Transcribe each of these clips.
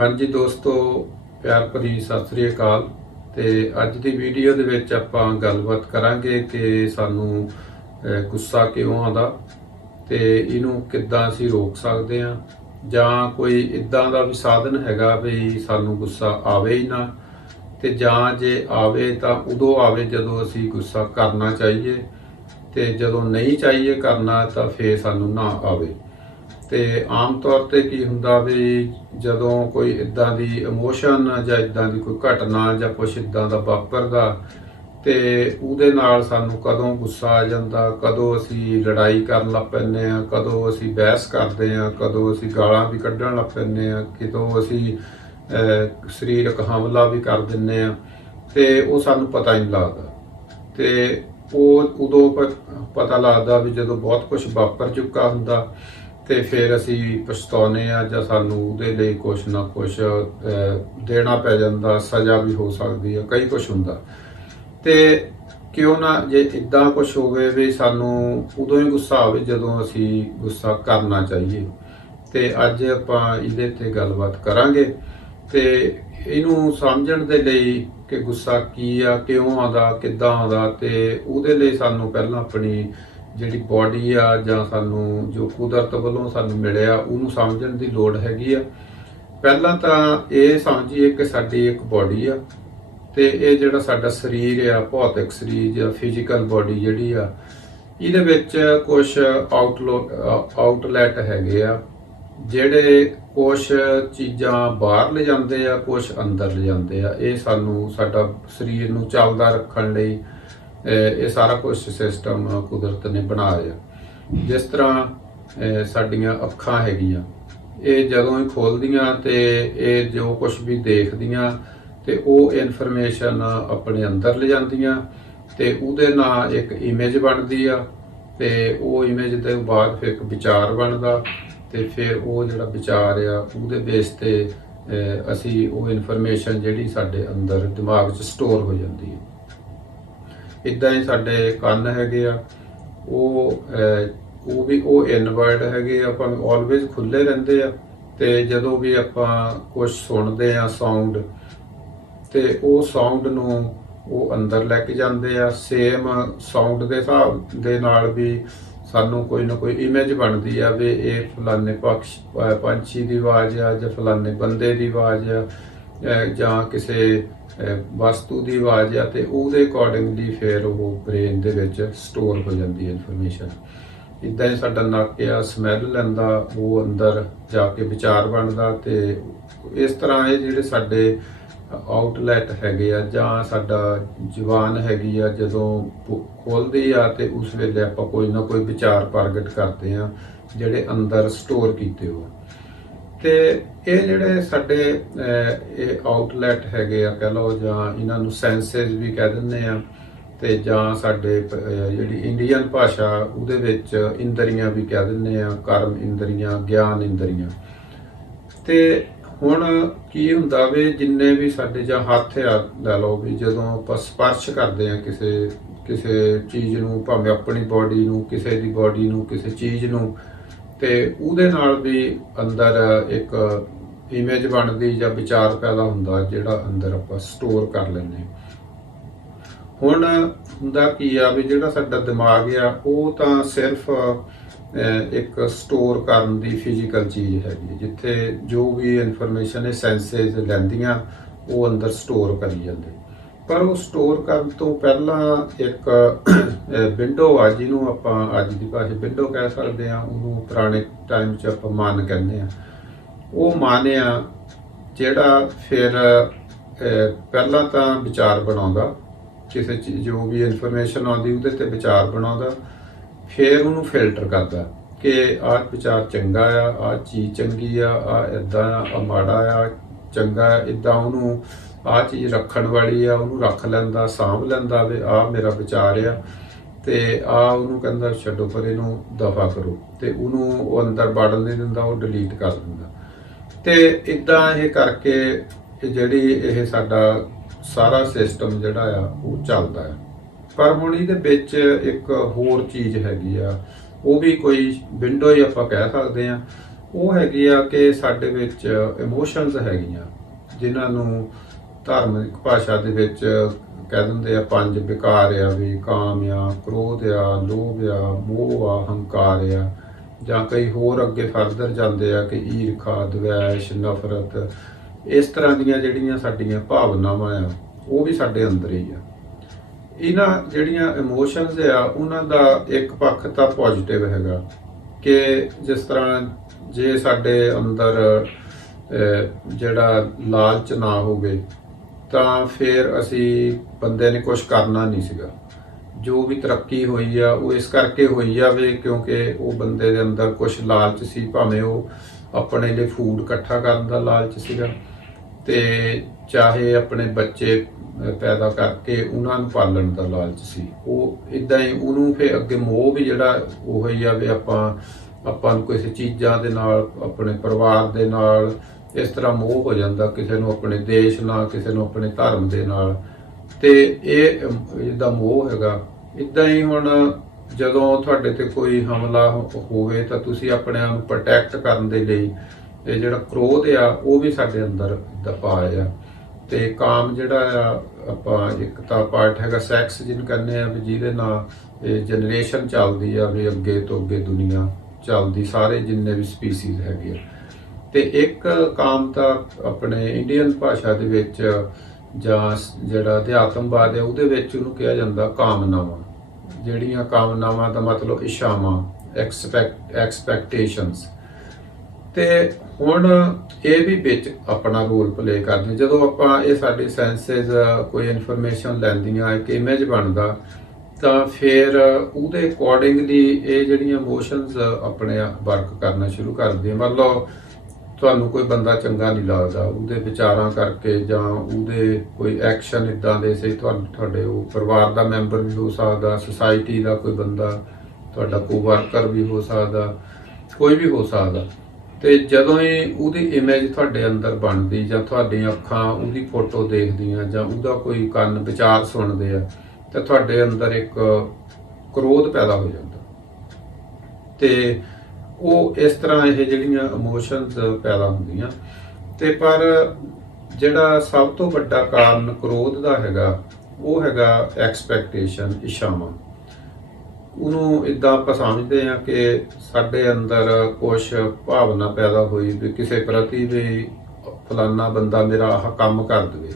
हाँ जी दोस्तों, प्यार भरी सत श्री अकाल। ते अज की वीडियो दे विच आपां गलबात करांगे कि सानू गुस्सा क्यों आंदा ते इनू किद्दां असीं रोक सकदे हां, जां कोई इदां दा भी साधन हैगा भी सानू गुस्सा आवे ही ना, ते जां जे आवे तां उदों आवे जदों असीं गुस्सा करना चाहिए, ते जदों नहीं चाहिए करना तां फिर सानू ना आवे। ਤੇ ਆਮ ਤੌਰ ਤੇ ਕੀ ਹੁੰਦਾ ਵੀ ਜਦੋਂ ਕੋਈ ਇਦਾਂ ਦੀ ਇਮੋਸ਼ਨ ਜਾਂ ਇਦਾਂ ਦੀ ਕੋਈ ਘਟਨਾ ਜਾਂ ਕੁਛ ਇਦਾਂ ਦਾ ਵਾਪਰਦਾ ਤੇ ਉਹਦੇ ਨਾਲ ਸਾਨੂੰ ਕਦੋਂ ਗੁੱਸਾ ਆ ਜਾਂਦਾ, ਕਦੋਂ ਅਸੀਂ ਲੜਾਈ ਕਰਨ ਲੱਗ ਪੈਂਦੇ ਆ, ਕਦੋਂ ਅਸੀਂ ਬਹਿਸ ਕਰਦੇ ਆ, ਕਦੋਂ ਅਸੀਂ ਗਾਲਾਂ ਵੀ ਕੱਢਣ ਲੱਗ ਪੈਂਦੇ ਆ, ਕਦੋਂ ਅਸੀਂ ਸਰੀਰਕ ਹਮਲਾ ਵੀ ਕਰ ਦਿੰਦੇ ਆ, ਤੇ ਉਹ ਸਾਨੂੰ ਪਤਾ ਹੀ ਨਹੀਂ ਲੱਗਦਾ। ਤੇ ਉਹ ਉਦੋਂ ਪਤਾ ਲੱਗਦਾ ਵੀ ਜਦੋਂ ਬਹੁਤ ਕੁਝ ਵਾਪਰ ਚੁੱਕਾ ਹੁੰਦਾ ਤੇ ਫਿਰ ਅਸੀਂ ਪਛਤਾਉਂਦੇ ਆ ਜਾਂ ਸਾਨੂੰ ਉਹਦੇ ਲਈ ਕੁਛ ਨਾ ਕੁਛ ਦੇਣਾ ਪੈ ਜਾਂਦਾ, ਸਜ਼ਾ ਵੀ ਹੋ ਸਕਦੀ ਹੈ, ਕਈ ਕੁਛ ਹੁੰਦਾ। ਤੇ ਕਿਉਂ ਨਾ ਜੇ ਇਦਾਂ ਕੁਛ ਹੋਵੇ ਵੀ ਸਾਨੂੰ ਉਦੋਂ ਹੀ ਗੁੱਸਾ ਆਵੇ ਜਦੋਂ ਅਸੀਂ ਗੁੱਸਾ ਕਰਨਾ ਚਾਹੀਏ। ਤੇ ਅੱਜ ਆਪਾਂ ਇਹਦੇ ਤੇ ਗੱਲਬਾਤ ਕਰਾਂਗੇ ਤੇ ਇਹਨੂੰ ਸਮਝਣ ਦੇ ਲਈ ਕਿ ਗੁੱਸਾ ਕੀ ਆ, ਕਿਉਂ ਆਉਂਦਾ, ਕਿੱਦਾਂ ਆਉਂਦਾ, ਤੇ ਉਹਦੇ ਲਈ ਸਾਨੂੰ ਪਹਿਲਾਂ ਆਪਣੀ ਜਿਹੜੀ ਬੋਡੀ ਆ ਜਾਂ ਸਾਨੂੰ ਜੋ ਕੁਦਰਤ ਵੱਲੋਂ ਸਾਨੂੰ ਮਿਲਿਆ ਉਹਨੂੰ ਸਮਝਣ ਦੀ ਲੋੜ ਹੈਗੀ ਆ। ਪਹਿਲਾਂ ਤਾਂ ਇਹ ਸਮਝੀਏ ਕਿ ਸਾਡੀ ਇੱਕ ਬੋਡੀ ਆ ਤੇ ਇਹ ਜਿਹੜਾ ਸਾਡਾ ਸਰੀਰ ਆ, ਭੌਤਿਕ ਸਰੀਰ ਜਾਂ ਫਿਜ਼ੀਕਲ ਬੋਡੀ ਜਿਹੜੀ ਆ, ਇਹਦੇ ਵਿੱਚ ਕੁਝ ਆਊਟਲੈਟ ਹੈਗੇ ਆ ਜਿਹੜੇ ਕੁਝ ਚੀਜ਼ਾਂ ਬਾਹਰ ਲੈ ਜਾਂਦੇ ਆ, ਕੁਝ ਅੰਦਰ ਲੈ ਜਾਂਦੇ ਆ। ਇਹ ਸਾਨੂੰ ਸਾਡਾ ਸਰੀਰ ਨੂੰ ਚੱਲਦਾ ਰੱਖਣ ਲਈ ਇਹ ਸਾਰਾ ਕੁਝ ਸਿਸਟਮ ਕੁਦਰਤ ਨੇ ਬਣਾਇਆ। ਜਿਸ ਤਰ੍ਹਾਂ ਸਾਡੀਆਂ ਅੱਖਾਂ ਹੈਗੀਆਂ, ਇਹ ਜਦੋਂ ਹੀ ਖੋਲਦੀਆਂ ਤੇ ਇਹ ਜੋ ਕੁਝ ਵੀ ਦੇਖਦੀਆਂ ਤੇ ਉਹ ਇਨਫੋਰਮੇਸ਼ਨ ਆਪਣੇ ਅੰਦਰ ਲੈ ਜਾਂਦੀਆਂ ਤੇ ਉਹਦੇ ਨਾਲ ਇੱਕ ਇਮੇਜ ਬਣਦੀ ਆ ਤੇ ਉਹ ਇਮੇਜ ਦੇ ਬਾਅਦ ਫਿਰ ਇੱਕ ਵਿਚਾਰ ਬਣਦਾ ਤੇ ਫਿਰ ਉਹ ਜਿਹੜਾ ਵਿਚਾਰ ਆ ਉਹਦੇ ਬੇਸ ਤੇ ਅਸੀਂ ਉਹ ਇਨਫੋਰਮੇਸ਼ਨ ਜਿਹੜੀ ਸਾਡੇ ਅੰਦਰ ਦਿਮਾਗ 'ਚ ਸਟੋਰ ਹੋ ਜਾਂਦੀ ਹੈ। ਇੱਦਾਂ ਹੀ ਸਾਡੇ ਕੰਨ ਹੈਗੇ ਆ, ਉਹ ਵੀ ਇਨਵਰਡ ਹੈਗੇ ਆ, ਭਾਵੇਂ ਆਲਵੇਜ਼ ਖੁੱਲੇ ਰਹਿੰਦੇ ਆ। ਤੇ ਜਦੋਂ ਵੀ ਆਪਾਂ ਕੁਝ ਸੁਣਦੇ ਆ ਸਾਊਂਡ ਤੇ ਉਹ ਸਾਊਂਡ ਨੂੰ ਉਹ ਅੰਦਰ ਲੈ ਕੇ ਜਾਂਦੇ ਆ। ਸੇਮ ਸਾਊਂਡ ਦੇ ਹਿਸਾਬ ਦੇ ਨਾਲ ਵੀ ਸਾਨੂੰ ਕੋਈ ਨਾ ਕੋਈ ਇਮੇਜ ਬਣਦੀ ਆ ਵੀ ਇਹ ਫਲਾਣੇ ਪੰਛੀ ਦੀ ਆਵਾਜ਼ ਆ ਜਾਂ ਫਲਾਣੇ ਬੰਦੇ ਦੀ ਆਵਾਜ਼ ਆ ਜਾਂ ਕਿਸੇ ਵਸਤੂ ਦੀ ਆਵਾਜ਼ ਆ, ਤੇ ਉਹਦੇ ਅਕੋਰਡਿੰਗਲੀ ਫਿਰ ਉਹ ਬ੍ਰੇਨ ਦੇ ਵਿੱਚ ਸਟੋਰ ਹੋ ਜਾਂਦੀ ਹੈ ਇਨਫੋਰਮੇਸ਼ਨ। ਇੱਦਾਂ ਹੀ ਸਾਡਾ ਨੱਕ ਆ, ਸਮੈਲ ਲੈਂਦਾ, ਉਹ ਅੰਦਰ ਜਾ ਕੇ ਵਿਚਾਰ ਬਣਦਾ। ਤੇ ਇਸ ਤਰ੍ਹਾਂ ਇਹ ਜਿਹੜੇ ਸਾਡੇ ਆਊਟਲੈਟ ਹੈਗੇ ਆ, ਜਾਂ ਸਾਡਾ ਜ਼ੁਬਾਨ ਹੈਗੀ ਆ, ਜਦੋਂ ਖੋਲ੍ਹਦੀ ਆ ਤੇ ਉਸ ਵੇਲੇ ਆਪਾਂ ਕੋਈ ਨਾ ਕੋਈ ਵਿਚਾਰ ਪ੍ਰਗਟ ਕਰਦੇ ਆ ਜਿਹੜੇ ਅੰਦਰ ਸਟੋਰ ਕੀਤੇ ਹੋ। ਤੇ ਇਹ ਜਿਹੜੇ ਸਾਡੇ ਇਹ ਆਊਟਲੈਟ ਹੈਗੇ ਆ ਕਹਿ ਲਓ, ਜਾਂ ਇਹਨਾਂ ਨੂੰ ਸੈਂਸਸ ਵੀ ਕਹਿ ਦਿੰਦੇ ਆ, ਤੇ ਜਾਂ ਸਾਡੇ ਜਿਹੜੀ ਇੰਡੀਅਨ ਭਾਸ਼ਾ ਉਹਦੇ ਵਿੱਚ ਇੰਦਰੀਆਂ ਵੀ ਕਹਿ ਦਿੰਦੇ ਆ, ਕਰਮ ਇੰਦਰੀਆਂ, ਗਿਆਨ ਇੰਦਰੀਆਂ। ਤੇ ਹੁਣ ਕੀ ਹੁੰਦਾ ਵੀ ਜਿੰਨੇ ਵੀ ਸਾਡੇ ਜਾਂ ਹੱਥ ਆ ਲੈ ਲਓ, ਵੀ ਜਦੋਂ ਆਪਾਂ ਸਪਰਸ਼ ਕਰਦੇ ਆ ਕਿਸੇ ਚੀਜ਼ ਨੂੰ, ਭਾਵੇਂ ਆਪਣੀ ਬੋਡੀ ਨੂੰ, ਕਿਸੇ ਦੀ ਬੋਡੀ ਨੂੰ, ਕਿਸੇ ਚੀਜ਼ ਨੂੰ, ਤੇ ਉਹਦੇ ਨਾਲ ਵੀ ਅੰਦਰ ਇੱਕ ਇਮੇਜ ਬਣਦੀ ਜਾਂ ਵਿਚਾਰ ਪੈਦਾ ਹੁੰਦਾ ਜਿਹੜਾ ਅੰਦਰ ਆਪਾਂ ਸਟੋਰ ਕਰ ਲੈਂਦੇ। ਹੁਣ ਹੁੰਦਾ ਕੀ ਆ ਵੀ ਜਿਹੜਾ ਸਾਡਾ ਦਿਮਾਗ ਆ ਉਹ ਤਾਂ ਸਿਰਫ ਇੱਕ ਸਟੋਰ ਕਰਨ ਦੀ ਫਿਜ਼ੀਕਲ ਚੀਜ਼ ਹੈਗੀ, ਜਿੱਥੇ ਜੋ ਵੀ ਇਨਫੋਰਮੇਸ਼ਨ ਇਹ ਸੈਂਸਸ ਲੈਂਦੀਆਂ ਉਹ ਅੰਦਰ ਸਟੋਰ ਕਰੀ ਜਾਂਦੇ। ਪਰ ਉਹ ਸਟੋਰ ਕਰਨ ਤੋਂ ਪਹਿਲਾਂ ਇੱਕ ਵਿੰਡੋ ਆ, ਜਿਹਨੂੰ ਆਪਾਂ ਅੱਜ ਦੀ ਭਾਸ਼ਾ ਵਿੰਡੋ ਕਹਿ ਸਕਦੇ ਆ, ਉਹਨੂੰ ਪੁਰਾਣੇ ਟਾਈਮ 'ਚ ਆਪਾਂ ਮਨ ਕਹਿੰਦੇ ਆ। ਉਹ ਮਨ ਆ ਜਿਹੜਾ ਫਿਰ ਪਹਿਲਾਂ ਤਾਂ ਵਿਚਾਰ ਬਣਾਉਂਦਾ, ਕਿਸੇ ਚੀਜ਼ ਜੋ ਵੀ ਇਨਫੋਰਮੇਸ਼ਨ ਆਉਂਦੀ ਉਹਦੇ ਤੇ ਵਿਚਾਰ ਬਣਾਉਂਦਾ, ਫਿਰ ਉਹਨੂੰ ਫਿਲਟਰ ਕਰਦਾ ਕਿ ਆਹ ਵਿਚਾਰ ਚੰਗਾ ਆ, ਆਹ ਚੀਜ਼ ਚੰਗੀ ਆ, ਆਹ ਇੱਦਾਂ ਆ, ਮਾੜਾ ਆ, ਚੰਗਾ ਇੱਦਾਂ, ਉਹਨੂੰ ਆਹ ਚੀਜ਼ ਰੱਖਣ ਵਾਲੀ ਆ ਉਹਨੂੰ ਰੱਖ ਲੈਂਦਾ, ਸਾਂਭ ਲੈਂਦਾ ਵੀ ਆਹ ਮੇਰਾ ਵਿਚਾਰ ਆ, ਤੇ ਆਹ ਉਹਨੂੰ ਕਹਿੰਦਾ ਛੱਡੋ ਪਰ ਇਹਨੂੰ ਦਫਾ ਕਰੋ, ਤੇ ਉਹਨੂੰ ਉਹ ਅੰਦਰ ਵੜਨ ਨਹੀਂ ਦਿੰਦਾ, ਉਹ ਡਿਲੀਟ ਕਰ ਦਿੰਦਾ। ਤੇ ਇੱਦਾਂ ਇਹ ਕਰਕੇ ਜਿਹੜੀ ਇਹ ਸਾਡਾ ਸਾਰਾ ਸਿਸਟਮ ਜਿਹੜਾ ਆ ਉਹ ਚੱਲਦਾ ਆ। ਪਰ ਹੁਣ ਇਹਦੇ ਵਿੱਚ ਇੱਕ ਹੋਰ ਚੀਜ਼ ਹੈਗੀ ਆ, ਉਹ ਵੀ ਕੋਈ ਵਿੰਡੋ ਹੀ ਆਪਾਂ ਕਹਿ ਸਕਦੇ ਆ, ਉਹ ਹੈਗੀ ਆ ਕਿ ਸਾਡੇ ਵਿੱਚ ਇਮੋਸ਼ਨਸ ਹੈਗੀਆਂ, ਜਿਨ੍ਹਾਂ ਨੂੰ ਧਾਰਮਿਕ ਭਾਸ਼ਾ ਦੇ ਵਿੱਚ ਕਹਿ ਦਿੰਦੇ ਆ 5 ਵਿਕਾਰ ਆ, ਵੀ ਕਾਮ ਆ, ਕ੍ਰੋਧ ਆ, ਲੋਭ ਆ, ਮੋਹ ਆ, ਹੰਕਾਰ ਆ, ਜਾਂ ਕਈ ਹੋਰ ਅੱਗੇ ਫਰਦਰ ਜਾਂਦੇ ਆ ਕਿ ਈਰਖਾ, ਦਵੈਸ਼, ਨਫ਼ਰਤ। ਇਸ ਤਰ੍ਹਾਂ ਦੀਆਂ ਜਿਹੜੀਆਂ ਸਾਡੀਆਂ ਭਾਵਨਾਵਾਂ ਆ ਉਹ ਵੀ ਸਾਡੇ ਅੰਦਰ ਹੀ ਆ। ਇਹਨਾਂ ਜਿਹੜੀਆਂ ਇਮੋਸ਼ਨਸ ਆ ਉਹਨਾਂ ਦਾ ਇੱਕ ਪੱਖ ਤਾਂ ਪੋਜ਼ਿਟਿਵ ਹੈਗਾ ਕਿ ਜਿਸ ਤਰ੍ਹਾਂ ਜੇ ਸਾਡੇ ਅੰਦਰ ਜਿਹੜਾ ਲਾਲਚ ਨਾ ਹੋਵੇ ਤਾਂ ਫਿਰ ਅਸੀਂ ਬੰਦੇ ਨੇ ਕੁਝ ਕਰਨਾ ਨਹੀਂ ਸੀਗਾ। ਜੋ ਵੀ ਤਰੱਕੀ ਹੋਈ ਆ ਉਹ ਇਸ ਕਰਕੇ ਹੋਈ ਆ ਵੀ ਕਿਉਂਕਿ ਉਹ ਬੰਦੇ ਦੇ ਅੰਦਰ ਕੁਝ ਲਾਲਚ ਸੀ, ਭਾਵੇਂ ਉਹ ਆਪਣੇ ਲਈ ਫੂਡ ਇਕੱਠਾ ਕਰਨ ਦਾ ਲਾਲਚ ਸੀਗਾ, ਤੇ ਚਾਹੇ ਆਪਣੇ ਬੱਚੇ ਪੈਦਾ ਕਰਕੇ ਉਹਨਾਂ ਨੂੰ ਪਾਲਣ ਦਾ ਲਾਲਚ ਸੀ। ਉਹ ਇਦਾਂ ਹੀ ਉਹਨੂੰ ਫਿਰ ਅੱਗੇ ਮੋਹ ਵੀ ਜਿਹੜਾ ਉਹ ਹੀ ਆ ਵੀ ਆਪਾਂ ਨੂੰ ਕਿਸੇ ਚੀਜ਼ਾਂ ਦੇ ਨਾਲ, ਆਪਣੇ ਪਰਿਵਾਰ ਦੇ ਨਾਲ ਇਸ ਤਰ੍ਹਾਂ ਮੋਹ ਹੋ ਜਾਂਦਾ, ਕਿਸੇ ਨੂੰ ਆਪਣੇ ਦੇਸ਼ ਨਾਲ, ਕਿਸੇ ਨੂੰ ਆਪਣੇ ਧਰਮ ਦੇ ਨਾਲ। ਤੇ ਇਹ ਇਹਦਾ ਮੋਹ ਹੈਗਾ। ਇਦਾਂ ਹੀ ਹੁਣ ਜਦੋਂ ਤੁਹਾਡੇ ਤੇ ਕੋਈ ਹਮਲਾ ਹੋਵੇ ਤਾਂ ਤੁਸੀਂ ਆਪਣੇ ਆਪ ਨੂੰ ਪ੍ਰੋਟੈਕਟ ਕਰਨ ਦੇ ਲਈ ਇਹ ਜਿਹੜਾ ਕ੍ਰੋਧ ਆ ਉਹ ਵੀ ਸਾਡੇ ਅੰਦਰ ਦਬਾਅ ਆ। ਤੇ ਕਾਮ ਜਿਹੜਾ ਆ, ਆਪਾਂ ਇੱਕ ਤਾਂ ਪਾਰਟ ਹੈਗਾ ਸੈਕਸ ਜਿਹਨੂੰ ਕਹਿੰਦੇ ਆ ਵੀ ਜਿਹਦੇ ਨਾਲ ਇਹ ਜਨਰੇਸ਼ਨ ਚੱਲਦੀ ਆ, ਵੀ ਅੱਗੇ ਤੋਂ ਅੱਗੇ ਦੁਨੀਆ ਚੱਲਦੀ, ਸਾਰੇ ਜਿੰਨੇ ਵੀ ਸਪੀਸੀਜ਼ ਹੈਗੇ ਆ। ਤੇ ਇੱਕ ਕਾਮ ਤਾਂ ਆਪਣੇ ਇੰਡੀਅਨ ਭਾਸ਼ਾ ਦੇ ਵਿੱਚ ਜਾਂ ਜਿਹੜਾ ਅਧਿਆਤਮਵਾਦ ਹੈ ਉਹਦੇ ਵਿੱਚ ਉਹਨੂੰ ਕਿਹਾ ਜਾਂਦਾ ਕਾਮਨਾਵਾਂ। ਜਿਹੜੀਆਂ ਕਾਮਨਾਵਾਂ ਦਾ ਮਤਲਬ ਇੱਛਾਵਾਂ, ਐਕਸਪੈਕਟੇਸ਼ਨਸ। ਤੇ ਹੁਣ ਇਹ ਵੀ ਵਿੱਚ ਆਪਣਾ ਰੋਲ ਪਲੇ ਕਰਦੇ। ਜਦੋਂ ਆਪਾਂ ਇਹ ਸਾਡੇ ਸੈਂਸਸ ਕੋਈ ਇਨਫੋਰਮੇਸ਼ਨ ਲੈਂਦੀਆਂ, ਇੱਕ ਇਮੇਜ ਬਣਦਾ, ਤਾਂ ਫਿਰ ਉਹਦੇ ਅਕੋਰਡਿੰਗਲੀ ਇਹ ਜਿਹੜੀਆਂ ਇਮੋਸ਼ਨਸ ਆਪਣੇ ਵਰਕ ਕਰਨਾ ਸ਼ੁਰੂ ਕਰਦੀਆਂ। ਮੰਨ ਲਓ ਤੁਹਾਨੂੰ ਕੋਈ ਬੰਦਾ ਚੰਗਾ ਨਹੀਂ ਲੱਗਦਾ, ਉਹਦੇ ਵਿਚਾਰਾਂ ਕਰਕੇ ਜਾਂ ਉਹਦੇ ਕੋਈ ਐਕਸ਼ਨ ਇਦਾਂ ਦੇ ਸੀ, ਤੁਹਾਡੇ ਉਹ ਪਰਿਵਾਰ ਦਾ ਮੈਂਬਰ ਵੀ ਹੋ ਸਕਦਾ, ਸੁਸਾਇਟੀ ਦਾ ਕੋਈ ਬੰਦਾ, ਤੁਹਾਡਾ ਕੋਵਰਕਰ ਵੀ ਹੋ ਸਕਦਾ, ਕੋਈ ਵੀ ਹੋ ਸਕਦਾ। ਤੇ ਜਦੋਂ ਹੀ ਉਹਦੀ ਇਮੇਜ ਤੁਹਾਡੇ ਅੰਦਰ ਬਣਦੀ ਜਾਂ ਤੁਹਾਡੀਆਂ ਅੱਖਾਂ ਉਹਦੀ ਫੋਟੋ ਦੇਖਦੀਆਂ ਜਾਂ ਉਹਦਾ ਕੋਈ ਕੰਨ ਵਿਚਾਰ ਸੁਣਦੇ ਆ, ਤਾਂ ਤੁਹਾਡੇ ਅੰਦਰ ਇੱਕ ਕ੍ਰੋਧ ਪੈਦਾ ਹੋ ਜਾਂਦਾ। ਤੇ ਉਹ ਇਸ ਤਰ੍ਹਾਂ ਇਹ ਜਿਹੜੀਆਂ ਇਮੋਸ਼ਨਸ ਪੈਦਾ ਹੁੰਦੀਆਂ। ਤੇ ਪਰ ਜਿਹੜਾ ਸਭ ਤੋਂ ਵੱਡਾ ਕਾਰਨ ਕ੍ਰੋਧ ਦਾ ਹੈਗਾ ਉਹ ਹੈਗਾ ਐਕਸਪੈਕਟੇਸ਼ਨ, ਇੱਛਾਵਾਂ। ਉਹਨੂੰ ਇਦਾਂ ਆਪਾਂ ਸਮਝਦੇ ਹਾਂ ਕਿ ਸਾਡੇ ਅੰਦਰ ਕੁਛ ਭਾਵਨਾ ਪੈਦਾ ਹੋਈ ਵੀ ਕਿਸੇ ਪ੍ਰਤੀ ਵੀ ਫਲਾਨਾ ਬੰਦਾ ਮੇਰਾ ਆਹ ਕੰਮ ਕਰ ਦੇਵੇ।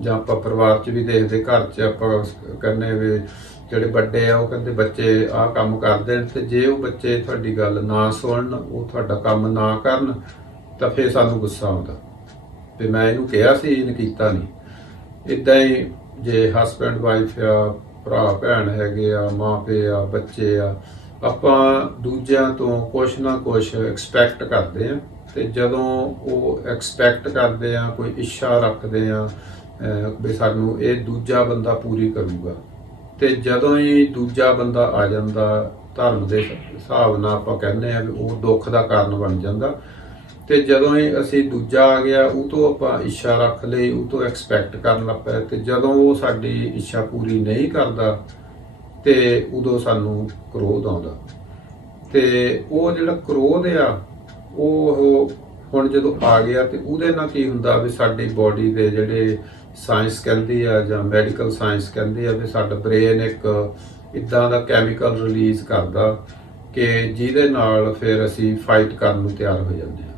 ਜਾਂ ਆਪਾਂ ਪਰਿਵਾਰ 'ਚ ਵੀ ਦੇਖਦੇ, ਘਰ 'ਚ ਆਪਾਂ ਕਹਿੰਦੇ ਵੀ ਜਿਹੜੇ ਵੱਡੇ ਆ ਉਹ ਕਹਿੰਦੇ ਬੱਚੇ ਆਹ ਕੰਮ ਕਰ ਦੇਣ, ਤੇ ਜੇ ਉਹ ਬੱਚੇ ਤੁਹਾਡੀ ਗੱਲ ਨਾ ਸੁਣਨ, ਉਹ ਤੁਹਾਡਾ ਕੰਮ ਨਾ ਕਰਨ, ਤਾਂ ਫਿਰ ਸਾਨੂੰ ਗੁੱਸਾ ਆਉਂਦਾ ਵੀ ਮੈਂ ਇਹਨੂੰ ਕਿਹਾ ਸੀ, ਇਹਨੇ ਕੀਤਾ ਨਹੀਂ। ਇਦਾਂ ਹੀ ਜੇ ਹਸਬੈਂਡ ਵਾਈਫ ਆ, ਭਰਾ ਭੈਣ ਹੈਗੇ ਆ, ਮਾਂ ਪਿਓ ਆ, ਬੱਚੇ ਆ, ਆਪਾਂ ਦੂਜਿਆਂ ਤੋਂ ਕੁਛ ਨਾ ਕੁਛ ਐਕਸਪੈਕਟ ਕਰਦੇ ਆ। ਤੇ ਜਦੋਂ ਉਹ ਐਕਸਪੈਕਟ ਕਰਦੇ ਆ, ਕੋਈ ਇੱਛਾ ਰੱਖਦੇ ਆ ਵੀ ਸਾਨੂੰ ਇਹ ਦੂਜਾ ਬੰਦਾ ਪੂਰੀ ਕਰੂਗਾ, ਤੇ ਜਦੋਂ ਹੀ ਦੂਜਾ ਬੰਦਾ ਆ ਜਾਂਦਾ, ਧਰਮ ਦੇ ਹਿਸਾਬ ਨਾਲ ਆਪਾਂ ਕਹਿੰਦੇ ਆ ਵੀ ਉਹ ਦੁੱਖ ਦਾ ਕਾਰਨ ਬਣ ਜਾਂਦਾ। ਤੇ ਜਦੋਂ ਹੀ ਅਸੀਂ ਦੂਜਾ ਆ ਗਿਆ, ਉਹ ਤੋਂ ਆਪਾਂ ਇੱਛਾ ਰੱਖ ਲਈ, ਉਹ ਤੋਂ ਐਕਸਪੈਕਟ ਕਰਨ ਲੱਗ ਪਏ, ਤੇ ਜਦੋਂ ਉਹ ਸਾਡੀ ਇੱਛਾ ਪੂਰੀ ਨਹੀਂ ਕਰਦਾ ਤੇ ਉਦੋਂ ਸਾਨੂੰ ਕ੍ਰੋਧ ਆਉਂਦਾ। ਤੇ ਉਹ ਜਿਹੜਾ ਕ੍ਰੋਧ ਆ ਉਹ ਹੁਣ ਜਦੋਂ ਆ ਗਿਆ ਤੇ ਉਹਦੇ ਨਾਲ ਕੀ ਹੁੰਦਾ ਵੀ ਸਾਡੀ ਬੋਡੀ ਦੇ ਜਿਹੜੇ ਸਾਇੰਸ ਕਹਿੰਦੀ ਆ ਜਾਂ ਮੈਡੀਕਲ ਸਾਇੰਸ ਕਹਿੰਦੀ ਆ ਵੀ ਸਾਡਾ ਬ੍ਰੇਨ ਇੱਕ ਇਦਾਂ ਦਾ ਕੈਮੀਕਲ ਰਿਲੀਜ਼ ਕਰਦਾ ਕਿ ਜਿਹਦੇ ਨਾਲ ਫਿਰ ਅਸੀਂ ਫਾਈਟ ਕਰਨ ਨੂੰ ਤਿਆਰ ਹੋ ਜਾਂਦੇ ਹਾਂ।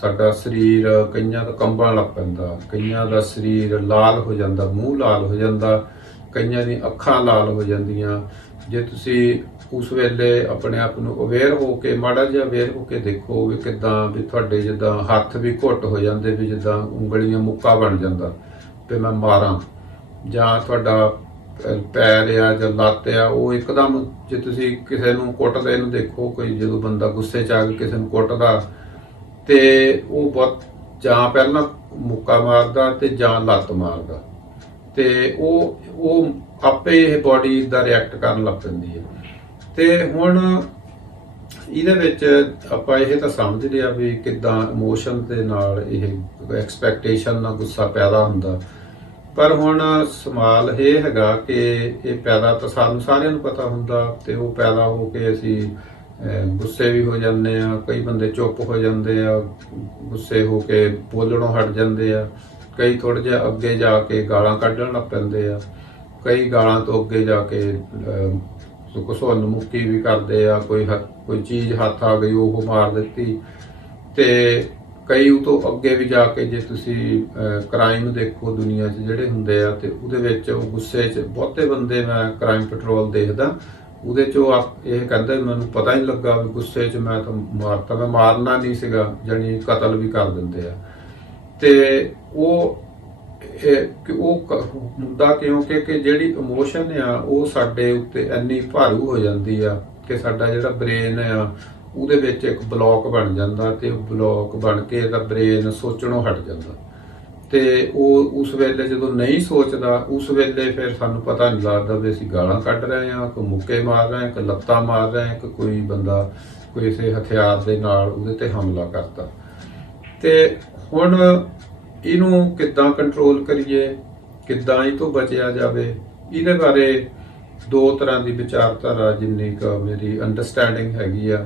ਸਾਡਾ ਸਰੀਰ ਕਈਆਂ ਦਾ ਕੰਬਣ ਲੱਗ ਪੈਂਦਾ, ਕਈਆਂ ਦਾ ਸਰੀਰ ਲਾਲ ਹੋ ਜਾਂਦਾ, ਮੂੰਹ ਲਾਲ ਹੋ ਜਾਂਦਾ, ਕਈਆਂ ਦੀਆਂ ਅੱਖਾਂ ਲਾਲ ਹੋ ਜਾਂਦੀਆਂ। ਜੇ ਤੁਸੀਂ ਉਸ ਵੇਲੇ ਆਪਣੇ ਆਪ ਨੂੰ ਅਵੇਅਰ ਹੋ ਕੇ, ਮਾੜਾ ਜਿਹਾ ਅਵੇਅਰ ਹੋ ਕੇ ਦੇਖੋ ਵੀ ਕਿੱਦਾਂ ਵੀ ਤੁਹਾਡੇ ਜਿੱਦਾਂ ਹੱਥ ਵੀ ਘੁੱਟ ਹੋ ਜਾਂਦੇ, ਵੀ ਜਿੱਦਾਂ ਉਂਗਲੀਆਂ ਮੁੱਕਾ ਬਣ ਜਾਂਦਾ ਤੇ ਮੈਂ ਮਾਰਾਂ, ਜਾਂ ਤੁਹਾਡਾ ਪੈਰ ਆ ਜਾਂ ਲੱਤ ਆ ਉਹ ਇੱਕਦਮ, ਜੇ ਤੁਸੀਂ ਕਿਸੇ ਨੂੰ ਕੁੱਟਦੇ ਨੂੰ ਦੇਖੋ, ਕੋਈ ਜਦੋਂ ਬੰਦਾ ਗੁੱਸੇ 'ਚ ਆ ਕੇ ਕਿਸੇ ਨੂੰ ਕੁੱਟਦਾ ਤੇ ਉਹ ਬਹੁਤ ਜਾਂ ਪਹਿਲਾਂ ਮੁੱਕਾ ਮਾਰਦਾ ਤੇ ਜਾਂ ਲੱਤ ਮਾਰਦਾ, ਤੇ ਉਹ ਆਪੇ ਇਹ ਬੋਡੀ ਦਾ ਰਿਐਕਟ ਕਰਨ ਲੱਗ ਪੈਂਦੀ ਹੈ। ਤੇ ਹੁਣ ਇਹਦੇ ਵਿੱਚ ਆਪਾਂ ਇਹ ਤਾਂ ਸਮਝ ਲਿਆ ਵੀ ਕਿੱਦਾਂ ਇਮੋਸ਼ਨ ਦੇ ਨਾਲ ਇਹ ਐਕਸਪੈਕਟੇਸ਼ਨ ਨਾਲ ਗੁੱਸਾ ਪੈਦਾ ਹੁੰਦਾ। ਪਰ ਹੁਣ ਸਵਾਲ ਇਹ ਹੈਗਾ ਕਿ ਇਹ ਪੈਦਾ ਤਾਂ ਸਾਨੂੰ ਸਾਰਿਆਂ ਨੂੰ ਪਤਾ ਹੁੰਦਾ, ਤੇ ਉਹ ਪੈਦਾ ਹੋ ਕੇ ਅਸੀਂ ਗੁੱਸੇ ਵੀ ਹੋ ਜਾਂਦੇ ਆ, ਕਈ ਬੰਦੇ ਚੁੱਪ ਹੋ ਜਾਂਦੇ ਆ, ਗੁੱਸੇ ਹੋ ਕੇ ਬੋਲਣੋਂ ਹਟ ਜਾਂਦੇ ਆ, ਕਈ ਥੋੜ੍ਹਾ ਜਿਹਾ ਅੱਗੇ ਜਾ ਕੇ ਗਾਲਾਂ ਕੱਢਣ ਲੱਗ ਪੈਂਦੇ ਆ, ਕਈ ਗਾਲਾਂ ਤੋਂ ਅੱਗੇ ਜਾ ਕੇ ਘਸੁੰਨ ਮੁੱਕੀ ਵੀ ਕਰਦੇ ਆ, ਕੋਈ ਚੀਜ਼ ਹੱਥ ਆ ਗਈ ਉਹ ਮਾਰ ਦਿੱਤੀ। ਤੇ ਕਈ ਉਹ ਤੋਂ ਅੱਗੇ ਵੀ ਜਾ ਕੇ ਜੇ ਤੁਸੀਂ ਕ੍ਰਾਈਮ ਦੇਖੋ ਦੁਨੀਆ 'ਚ ਜਿਹੜੇ ਹੁੰਦੇ ਆ, ਤੇ ਉਹਦੇ ਵਿੱਚ ਉਹ ਗੁੱਸੇ 'ਚ ਬਹੁਤੇ ਬੰਦੇ, ਮੈਂ ਕ੍ਰਾਈਮ ਪੈਟਰੋਲ ਦੇਖਦਾ, ਉਹਦੇ 'ਚ ਉਹ ਇਹ ਕਹਿੰਦੇ ਮੈਨੂੰ ਪਤਾ ਹੀ ਲੱਗਾ ਵੀ ਗੁੱਸੇ 'ਚ ਮੈਂ ਤਾਂ ਮਾਰਤਾ, ਮੈਂ ਮਾਰਨਾ ਨਹੀਂ ਸੀਗਾ, ਜਾਣੀ ਕਤਲ ਵੀ ਕਰ ਦਿੰਦੇ ਆ। ਤੇ ਉਹ ਹੁੰਦਾ ਕਿਉਂਕਿ ਕਿ ਜਿਹੜੀ ਇਮੋਸ਼ਨ ਆ ਉਹ ਸਾਡੇ ਉੱਤੇ ਇੰਨੀ ਭਾਰੂ ਹੋ ਜਾਂਦੀ ਆ ਕਿ ਸਾਡਾ ਜਿਹੜਾ ਬ੍ਰੇਨ ਆ ਉਹਦੇ ਵਿੱਚ ਇੱਕ ਬਲੌਕ ਬਣ ਜਾਂਦਾ, ਤੇ ਬਲੌਕ ਬਣ ਕੇ ਇਹਦਾ ਬ੍ਰੇਨ ਸੋਚਣੋਂ ਹਟ ਜਾਂਦਾ। ਤੇ ਉਹ ਉਸ ਵੇਲੇ ਜਦੋਂ ਨਹੀਂ ਸੋਚਦਾ, ਉਸ ਵੇਲੇ ਫਿਰ ਸਾਨੂੰ ਪਤਾ ਨਹੀਂ ਲੱਗਦਾ ਵੀ ਅਸੀਂ ਗਾਲਾਂ ਕੱਢ ਰਹੇ ਹਾਂ, ਕੋਈ ਮੁੱਕੇ ਮਾਰ ਰਹੇ ਹਾਂ, ਕੋਈ ਲੱਤਾਂ ਮਾਰ ਰਹੇ ਹਾਂ, ਕਿ ਕੋਈ ਬੰਦਾ ਕਿਸੇ ਹਥਿਆਰ ਦੇ ਨਾਲ ਉਹਦੇ ਤੇ ਹਮਲਾ ਕਰਤਾ। ਤੇ ਹੁਣ ਇਹਨੂੰ ਕਿੱਦਾਂ ਕੰਟਰੋਲ ਕਰੀਏ, ਕਿੱਦਾਂ ਇਹ ਤੋਂ ਬਚਿਆ ਜਾਵੇ, ਇਹਦੇ ਬਾਰੇ ਦੋ ਤਰ੍ਹਾਂ ਦੀ ਵਿਚਾਰਧਾਰਾ, ਜਿੰਨੀ ਕੁ ਮੇਰੀ ਅੰਡਰਸਟੈਂਡਿੰਗ ਹੈਗੀ ਆ,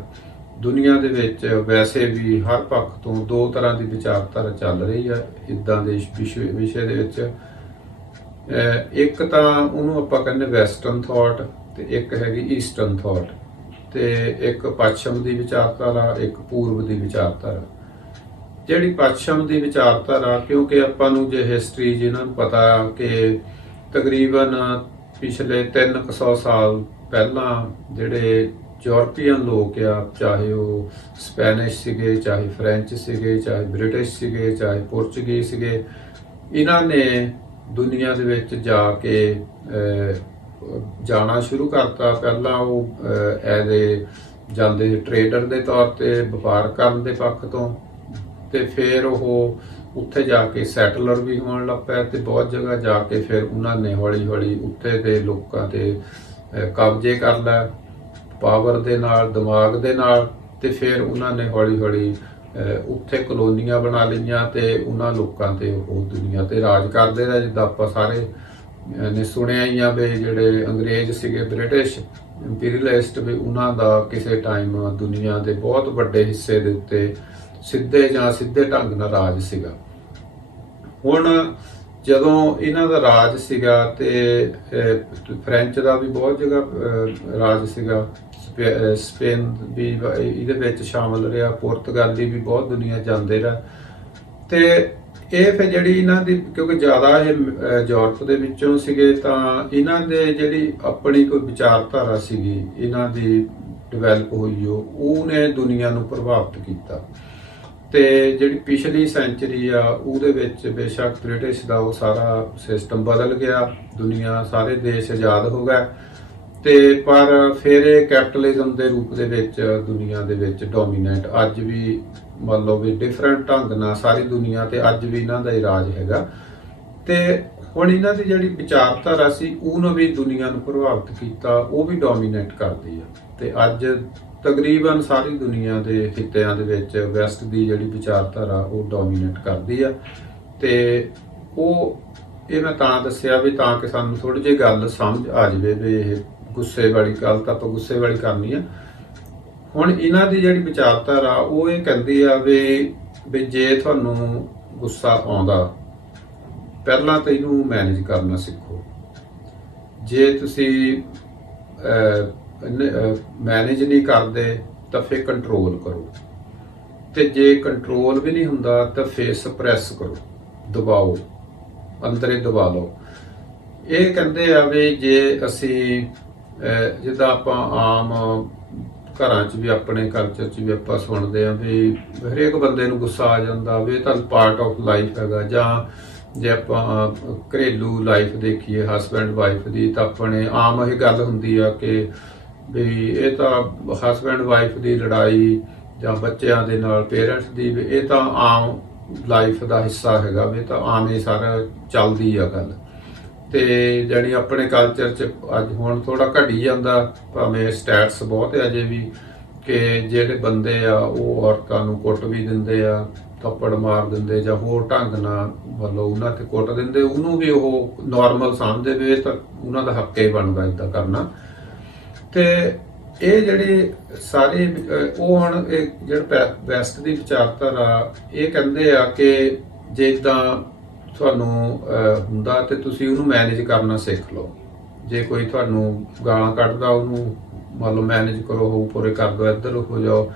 ਦੁਨੀਆ ਦੇ ਵਿੱਚ ਵੈਸੇ ਵੀ ਹਰ ਪੱਖ ਤੋਂ ਦੋ ਤਰ੍ਹਾਂ ਦੀ ਵਿਚਾਰਧਾਰਾ ਚੱਲ ਰਹੀ ਆ ਇਦਾਂ ਦੇ ਵਿਸ਼ੇ ਦੇ ਵਿੱਚ। ਇੱਕ ਤਾਂ ਉਹਨੂੰ ਆਪਾਂ ਕਹਿੰਦੇ ਵੈਸਟਰਨ ਥਾਟ, ਤੇ ਇੱਕ ਹੈਗੀ ਈਸਟਰਨ ਥਾਟ, ਤੇ ਇੱਕ ਪੱਛਮ ਦੀ ਵਿਚਾਰਧਾਰਾ, ਇੱਕ ਪੂਰਬ ਦੀ ਵਿਚਾਰਧਾਰਾ। ਜਿਹੜੀ ਪੱਛਮ ਦੀ ਵਿਚਾਰਧਾਰਾ, ਕਿਉਂਕਿ ਆਪਾਂ ਨੂੰ ਜੇ ਹਿਸਟਰੀ ਜਿਹਨਾਂ ਨੂੰ ਪਤਾ ਕਿ ਤਕਰੀਬਨ ਪਿਛਲੇ 300 ਸਾਲ ਪਹਿਲਾਂ ਜਿਹੜੇ ਯੂਰਪੀਅਨ ਲੋਕ ਆ, ਚਾਹੇ ਉਹ ਸਪੈਨਿਸ਼ ਸੀਗੇ, ਚਾਹੇ ਫ੍ਰੈਂਚ ਸੀਗੇ, ਚਾਹੇ ਬ੍ਰਿਟਿਸ਼ ਸੀਗੇ, ਚਾਹੇ ਪੁਰਤਗੀਜ਼ ਸੀਗੇ, ਇਹਨਾਂ ਨੇ ਦੁਨੀਆ ਦੇ ਵਿੱਚ ਜਾ ਕੇ ਜਾਣਾ ਸ਼ੁਰੂ ਕਰਤਾ। ਪਹਿਲਾਂ ਉਹ ਜਾਂਦੇ ਸੀ ਟ੍ਰੇਡਰ ਦੇ ਤੌਰ ਤੇ, ਵਪਾਰ ਕਰਨ ਦੇ ਪੱਖ ਤੋਂ, ਤੇ ਫਿਰ ਉਹ ਉੱਥੇ ਜਾ ਕੇ ਸੈਟਲਰ ਵੀ ਹੋਣ ਲੱਗ ਪਏ, ਤੇ ਬਹੁਤ ਜਗ੍ਹਾ ਜਾ ਕੇ ਫਿਰ ਉਹਨਾਂ ਨੇ ਹੌਲੀ ਹੌਲੀ ਉੱਥੇ ਦੇ ਲੋਕਾਂ ਤੇ ਕਬਜ਼ੇ ਕਰ ਲਿਆ ਪਾਵਰ ਦੇ ਨਾਲ, ਦਿਮਾਗ ਦੇ ਨਾਲ। ਤੇ ਫਿਰ ਉਹਨਾਂ ਨੇ ਹੌਲੀ ਹੌਲੀ ਉੱਥੇ ਕਲੋਨੀਆਂ ਬਣਾ ਲਈਆਂ, ਤੇ ਉਹਨਾਂ ਲੋਕਾਂ ਤੇ ਉਹ ਦੁਨੀਆ ਤੇ ਰਾਜ ਕਰਦੇ ਰਹੇ। ਜਿੱਦਾਂ ਆਪਾਂ ਸਾਰੇ ਨੇ ਸੁਣਿਆ ਹੀ ਆ ਵੀ ਜਿਹੜੇ ਅੰਗਰੇਜ਼ ਸੀਗੇ, ਬ੍ਰਿਟਿਸ਼ ਇੰਪੀਰੀਅਲਿਸਟ, ਵੀ ਉਹਨਾਂ ਦਾ ਕਿਸੇ ਟਾਈਮ ਦੁਨੀਆ ਦੇ ਬਹੁਤ ਵੱਡੇ ਹਿੱਸੇ ਦੇ ਉੱਤੇ ਸਿੱਧੇ ਜਾਂ ਸਿੱਧੇ ਢੰਗ ਨਾਲ ਰਾਜ ਸੀਗਾ। ਹੁਣ ਜਦੋਂ ਇਹਨਾਂ ਦਾ ਰਾਜ ਸੀਗਾ, ਤੇ ਫ੍ਰੈਂਚ ਦਾ ਵੀ ਬਹੁਤ ਜਗ੍ਹਾ ਰਾਜ ਸੀਗਾ, ਸਪੇਨ ਵੀ ਇਹਦੇ ਵਿੱਚ ਸ਼ਾਮਲ ਰਿਹਾ, ਪੁਰਤਗਾਲੀ ਵੀ ਬਹੁਤ ਦੁਨੀਆ ਜਾਂਦੇ ਰਹੇ। ਤੇ ਇਹ ਫਿਰ ਜਿਹੜੀ ਇਹਨਾਂ ਦੀ, ਕਿਉਂਕਿ ਜ਼ਿਆਦਾ ਇਹ ਯੂਰਪ ਦੇ ਵਿੱਚੋਂ ਸੀਗੇ, ਤਾਂ ਇਹਨਾਂ ਦੇ ਜਿਹੜੀ ਆਪਣੀ ਕੋਈ ਵਿਚਾਰਧਾਰਾ ਸੀਗੀ ਇਹਨਾਂ ਦੀ ਡਿਵੈਲਪ ਹੋਈ, ਉਹਨੇ ਦੁਨੀਆ ਨੂੰ ਪ੍ਰਭਾਵਿਤ ਕੀਤਾ। ਤੇ ਜਿਹੜੀ ਪਿਛਲੀ ਸੈਂਚਰੀ ਆ ਉਹਦੇ ਵਿੱਚ ਬੇਸ਼ੱਕ ਬ੍ਰਿਟਿਸ਼ ਦਾ ਉਹ ਸਾਰਾ ਸਿਸਟਮ ਬਦਲ ਗਿਆ, ਦੁਨੀਆ ਸਾਰੇ ਦੇਸ਼ ਆਜ਼ਾਦ ਹੋ ਗਏ, ਤੇ ਪਰ ਫਿਰ ਇਹ ਕੈਪੀਟਲਿਜ਼ਮ ਦੇ ਰੂਪ ਦੇ ਵਿੱਚ ਦੁਨੀਆ ਦੇ ਵਿੱਚ ਡੋਮੀਨੈਂਟ ਅੱਜ ਵੀ, ਮੰਨ ਲਓ ਵੀ ਡਿਫਰੈਂਟ ਢੰਗ ਨਾਲ ਸਾਰੀ ਦੁਨੀਆ ਤੇ ਅੱਜ ਵੀ ਇਹਨਾਂ ਦਾ ਹੀ ਰਾਜ ਹੈਗਾ। ਤੇ ਹੁਣ ਇਹਨਾਂ ਦੀ ਜਿਹੜੀ ਵਿਚਾਰਧਾਰਾ ਸੀ ਉਹਨੂੰ ਵੀ ਦੁਨੀਆ ਨੂੰ ਪ੍ਰਭਾਵਿਤ ਕੀਤਾ, ਉਹ ਵੀ ਡੋਮੀਨੇਟ ਕਰਦੀ ਆ। ਤੇ ਅੱਜ ਤਕਰੀਬਨ ਸਾਰੀ ਦੁਨੀਆ ਦੇ ਖਿੱਤਿਆਂ ਦੇ ਵਿੱਚ ਵੈਸਟ ਦੀ ਜਿਹੜੀ ਵਿਚਾਰਧਾਰਾ ਉਹ ਡੋਮੀਨੇਟ ਕਰਦੀ ਆ। ਤੇ ਇਹ ਮੈਂ ਤਾਂ ਦੱਸਿਆ ਵੀ ਤਾਂ ਕਿ ਸਾਨੂੰ ਥੋੜੀ ਜਿਹੀ ਗੱਲ ਸਮਝ ਆ ਜਾਵੇ ਵੀ ਇਹ ਗੁੱਸੇ ਵਾਲੀ ਗੱਲ ਤਾਂ ਆਪਾਂ ਗੁੱਸੇ ਵਾਲੀ ਕਰਨੀ ਆ। ਹੁਣ ਇਹਨਾਂ ਦੀ ਜਿਹੜੀ ਵਿਚਾਰਧਾਰਾ ਉਹ ਇਹ ਕਹਿੰਦੀ ਆ ਵੀ ਜੇ ਤੁਹਾਨੂੰ ਗੁੱਸਾ ਆਉਂਦਾ, ਪਹਿਲਾਂ ਤਾਂ ਇਹਨੂੰ ਮੈਨੇਜ ਕਰਨਾ ਸਿੱਖੋ। ਜੇ ਤੁਸੀਂ ਮੈਨੇਜ ਨਹੀਂ ਕਰਦੇ ਤਾਂ ਫਿਰ ਕੰਟਰੋਲ ਕਰੋ, ਤੇ ਜੇ ਕੰਟਰੋਲ ਵੀ ਨਹੀਂ ਹੁੰਦਾ ਤਾਂ ਫਿਰ ਸਪਰੈਸ ਕਰੋ, ਦਬਾਓ, ਅੰਦਰੇ ਦਬਾ ਲਓ। ਇਹ ਕਹਿੰਦੇ ਆ ਵੀ ਜੇ ਅਸੀਂ ਜਿੱਦਾਂ ਆਪਾਂ ਆਮ ਘਰਾਂ 'ਚ ਵੀ, ਆਪਣੇ ਕਲਚਰ 'ਚ ਵੀ ਆਪਾਂ ਸੁਣਦੇ ਆ ਵੀ ਹਰੇਕ ਬੰਦੇ ਨੂੰ ਗੁੱਸਾ ਆ ਜਾਂਦਾ, ਵੀ ਇਹ ਤਾਂ ਪਾਰਟ ਆਫ ਲਾਈਫ ਹੈਗਾ। ਜਾਂ ਜੇ ਆਪਾਂ ਘਰੇਲੂ ਲਾਈਫ ਦੇਖੀਏ ਹਸਬੈਂਡ ਵਾਈਫ ਦੀ, ਤਾਂ ਆਪਣੇ ਆਮ ਇਹ ਗੱਲ ਹੁੰਦੀ ਆ ਕਿ ਵੀ ਇਹ ਤਾਂ ਹਸਬੈਂਡ ਵਾਈਫ ਦੀ ਲੜਾਈ ਜਾਂ ਬੱਚਿਆਂ ਦੇ ਨਾਲ ਪੇਰੈਂਟਸ ਦੀ, ਵੀ ਇਹ ਤਾਂ ਆਮ ਲਾਈਫ ਦਾ ਹਿੱਸਾ ਹੈਗਾ, ਵੀ ਇਹ ਤਾਂ ਆਮ ਹੀ ਸਾਰਾ ਚੱਲਦੀ ਆ ਗੱਲ। ਤੇ ਜਾਣੀ ਆਪਣੇ ਕਲਚਰ 'ਚ ਅੱਜ ਹੁਣ ਥੋੜਾ ਘਟੀ ਜਾਂਦਾ, ਭਾਵੇਂ ਸਟੈਟਸ ਬਹੁਤ ਹੈ ਅਜੇ ਵੀ, ਕਿ ਜਿਹੜੇ ਬੰਦੇ ਆ ਉਹ ਔਰਤਾਂ ਨੂੰ ਕੁੱਟ ਵੀ ਦਿੰਦੇ ਆ, ਥੱਪੜ ਮਾਰ ਦਿੰਦੇ ਜਾਂ ਹੋਰ ਢੰਗ ਨਾਲ ਵੱਲੋਂ ਉਹਨਾਂ ਤੇ ਕੁੱਟ ਦਿੰਦੇ, ਉਹਨੂੰ ਵੀ ਉਹ ਨਾਰਮਲ ਸਮਝਦੇ ਵੀ ਇਹ ਤਾਂ ਉਹਨਾਂ ਦਾ ਹੱਕ ਹੀ ਬਣਦਾ ਏਦਾਂ ਕਰਨਾ। ਤੇ ਇਹ ਜਿਹੜੇ ਸਾਰੇ ਉਹ ਹੁਣ ਇਹ ਜਿਹੜਾ ਵੈਸਟ ਦੀ ਵਿਚਾਰਧਾਰਾ ਇਹ ਕਹਿੰਦੇ ਆ ਕਿ ਜਿੱਦਾਂ ਤੁਹਾਨੂੰ ਹੁੰਦਾ ਤੇ ਤੁਸੀਂ ਉਹਨੂੰ ਮੈਨੇਜ ਕਰਨਾ ਸਿੱਖ ਲਓ। ਜੇ ਕੋਈ ਤੁਹਾਨੂੰ ਗਾਲਾਂ ਕੱਢਦਾ ਉਹਨੂੰ ਮੰਨ ਲਓ ਮੈਨੇਜ ਕਰੋ, ਹੋ ਪੂਰੇ ਕਰ ਦਿਓ, ਇੱਧਰ ਹੋ ਜਾਓ,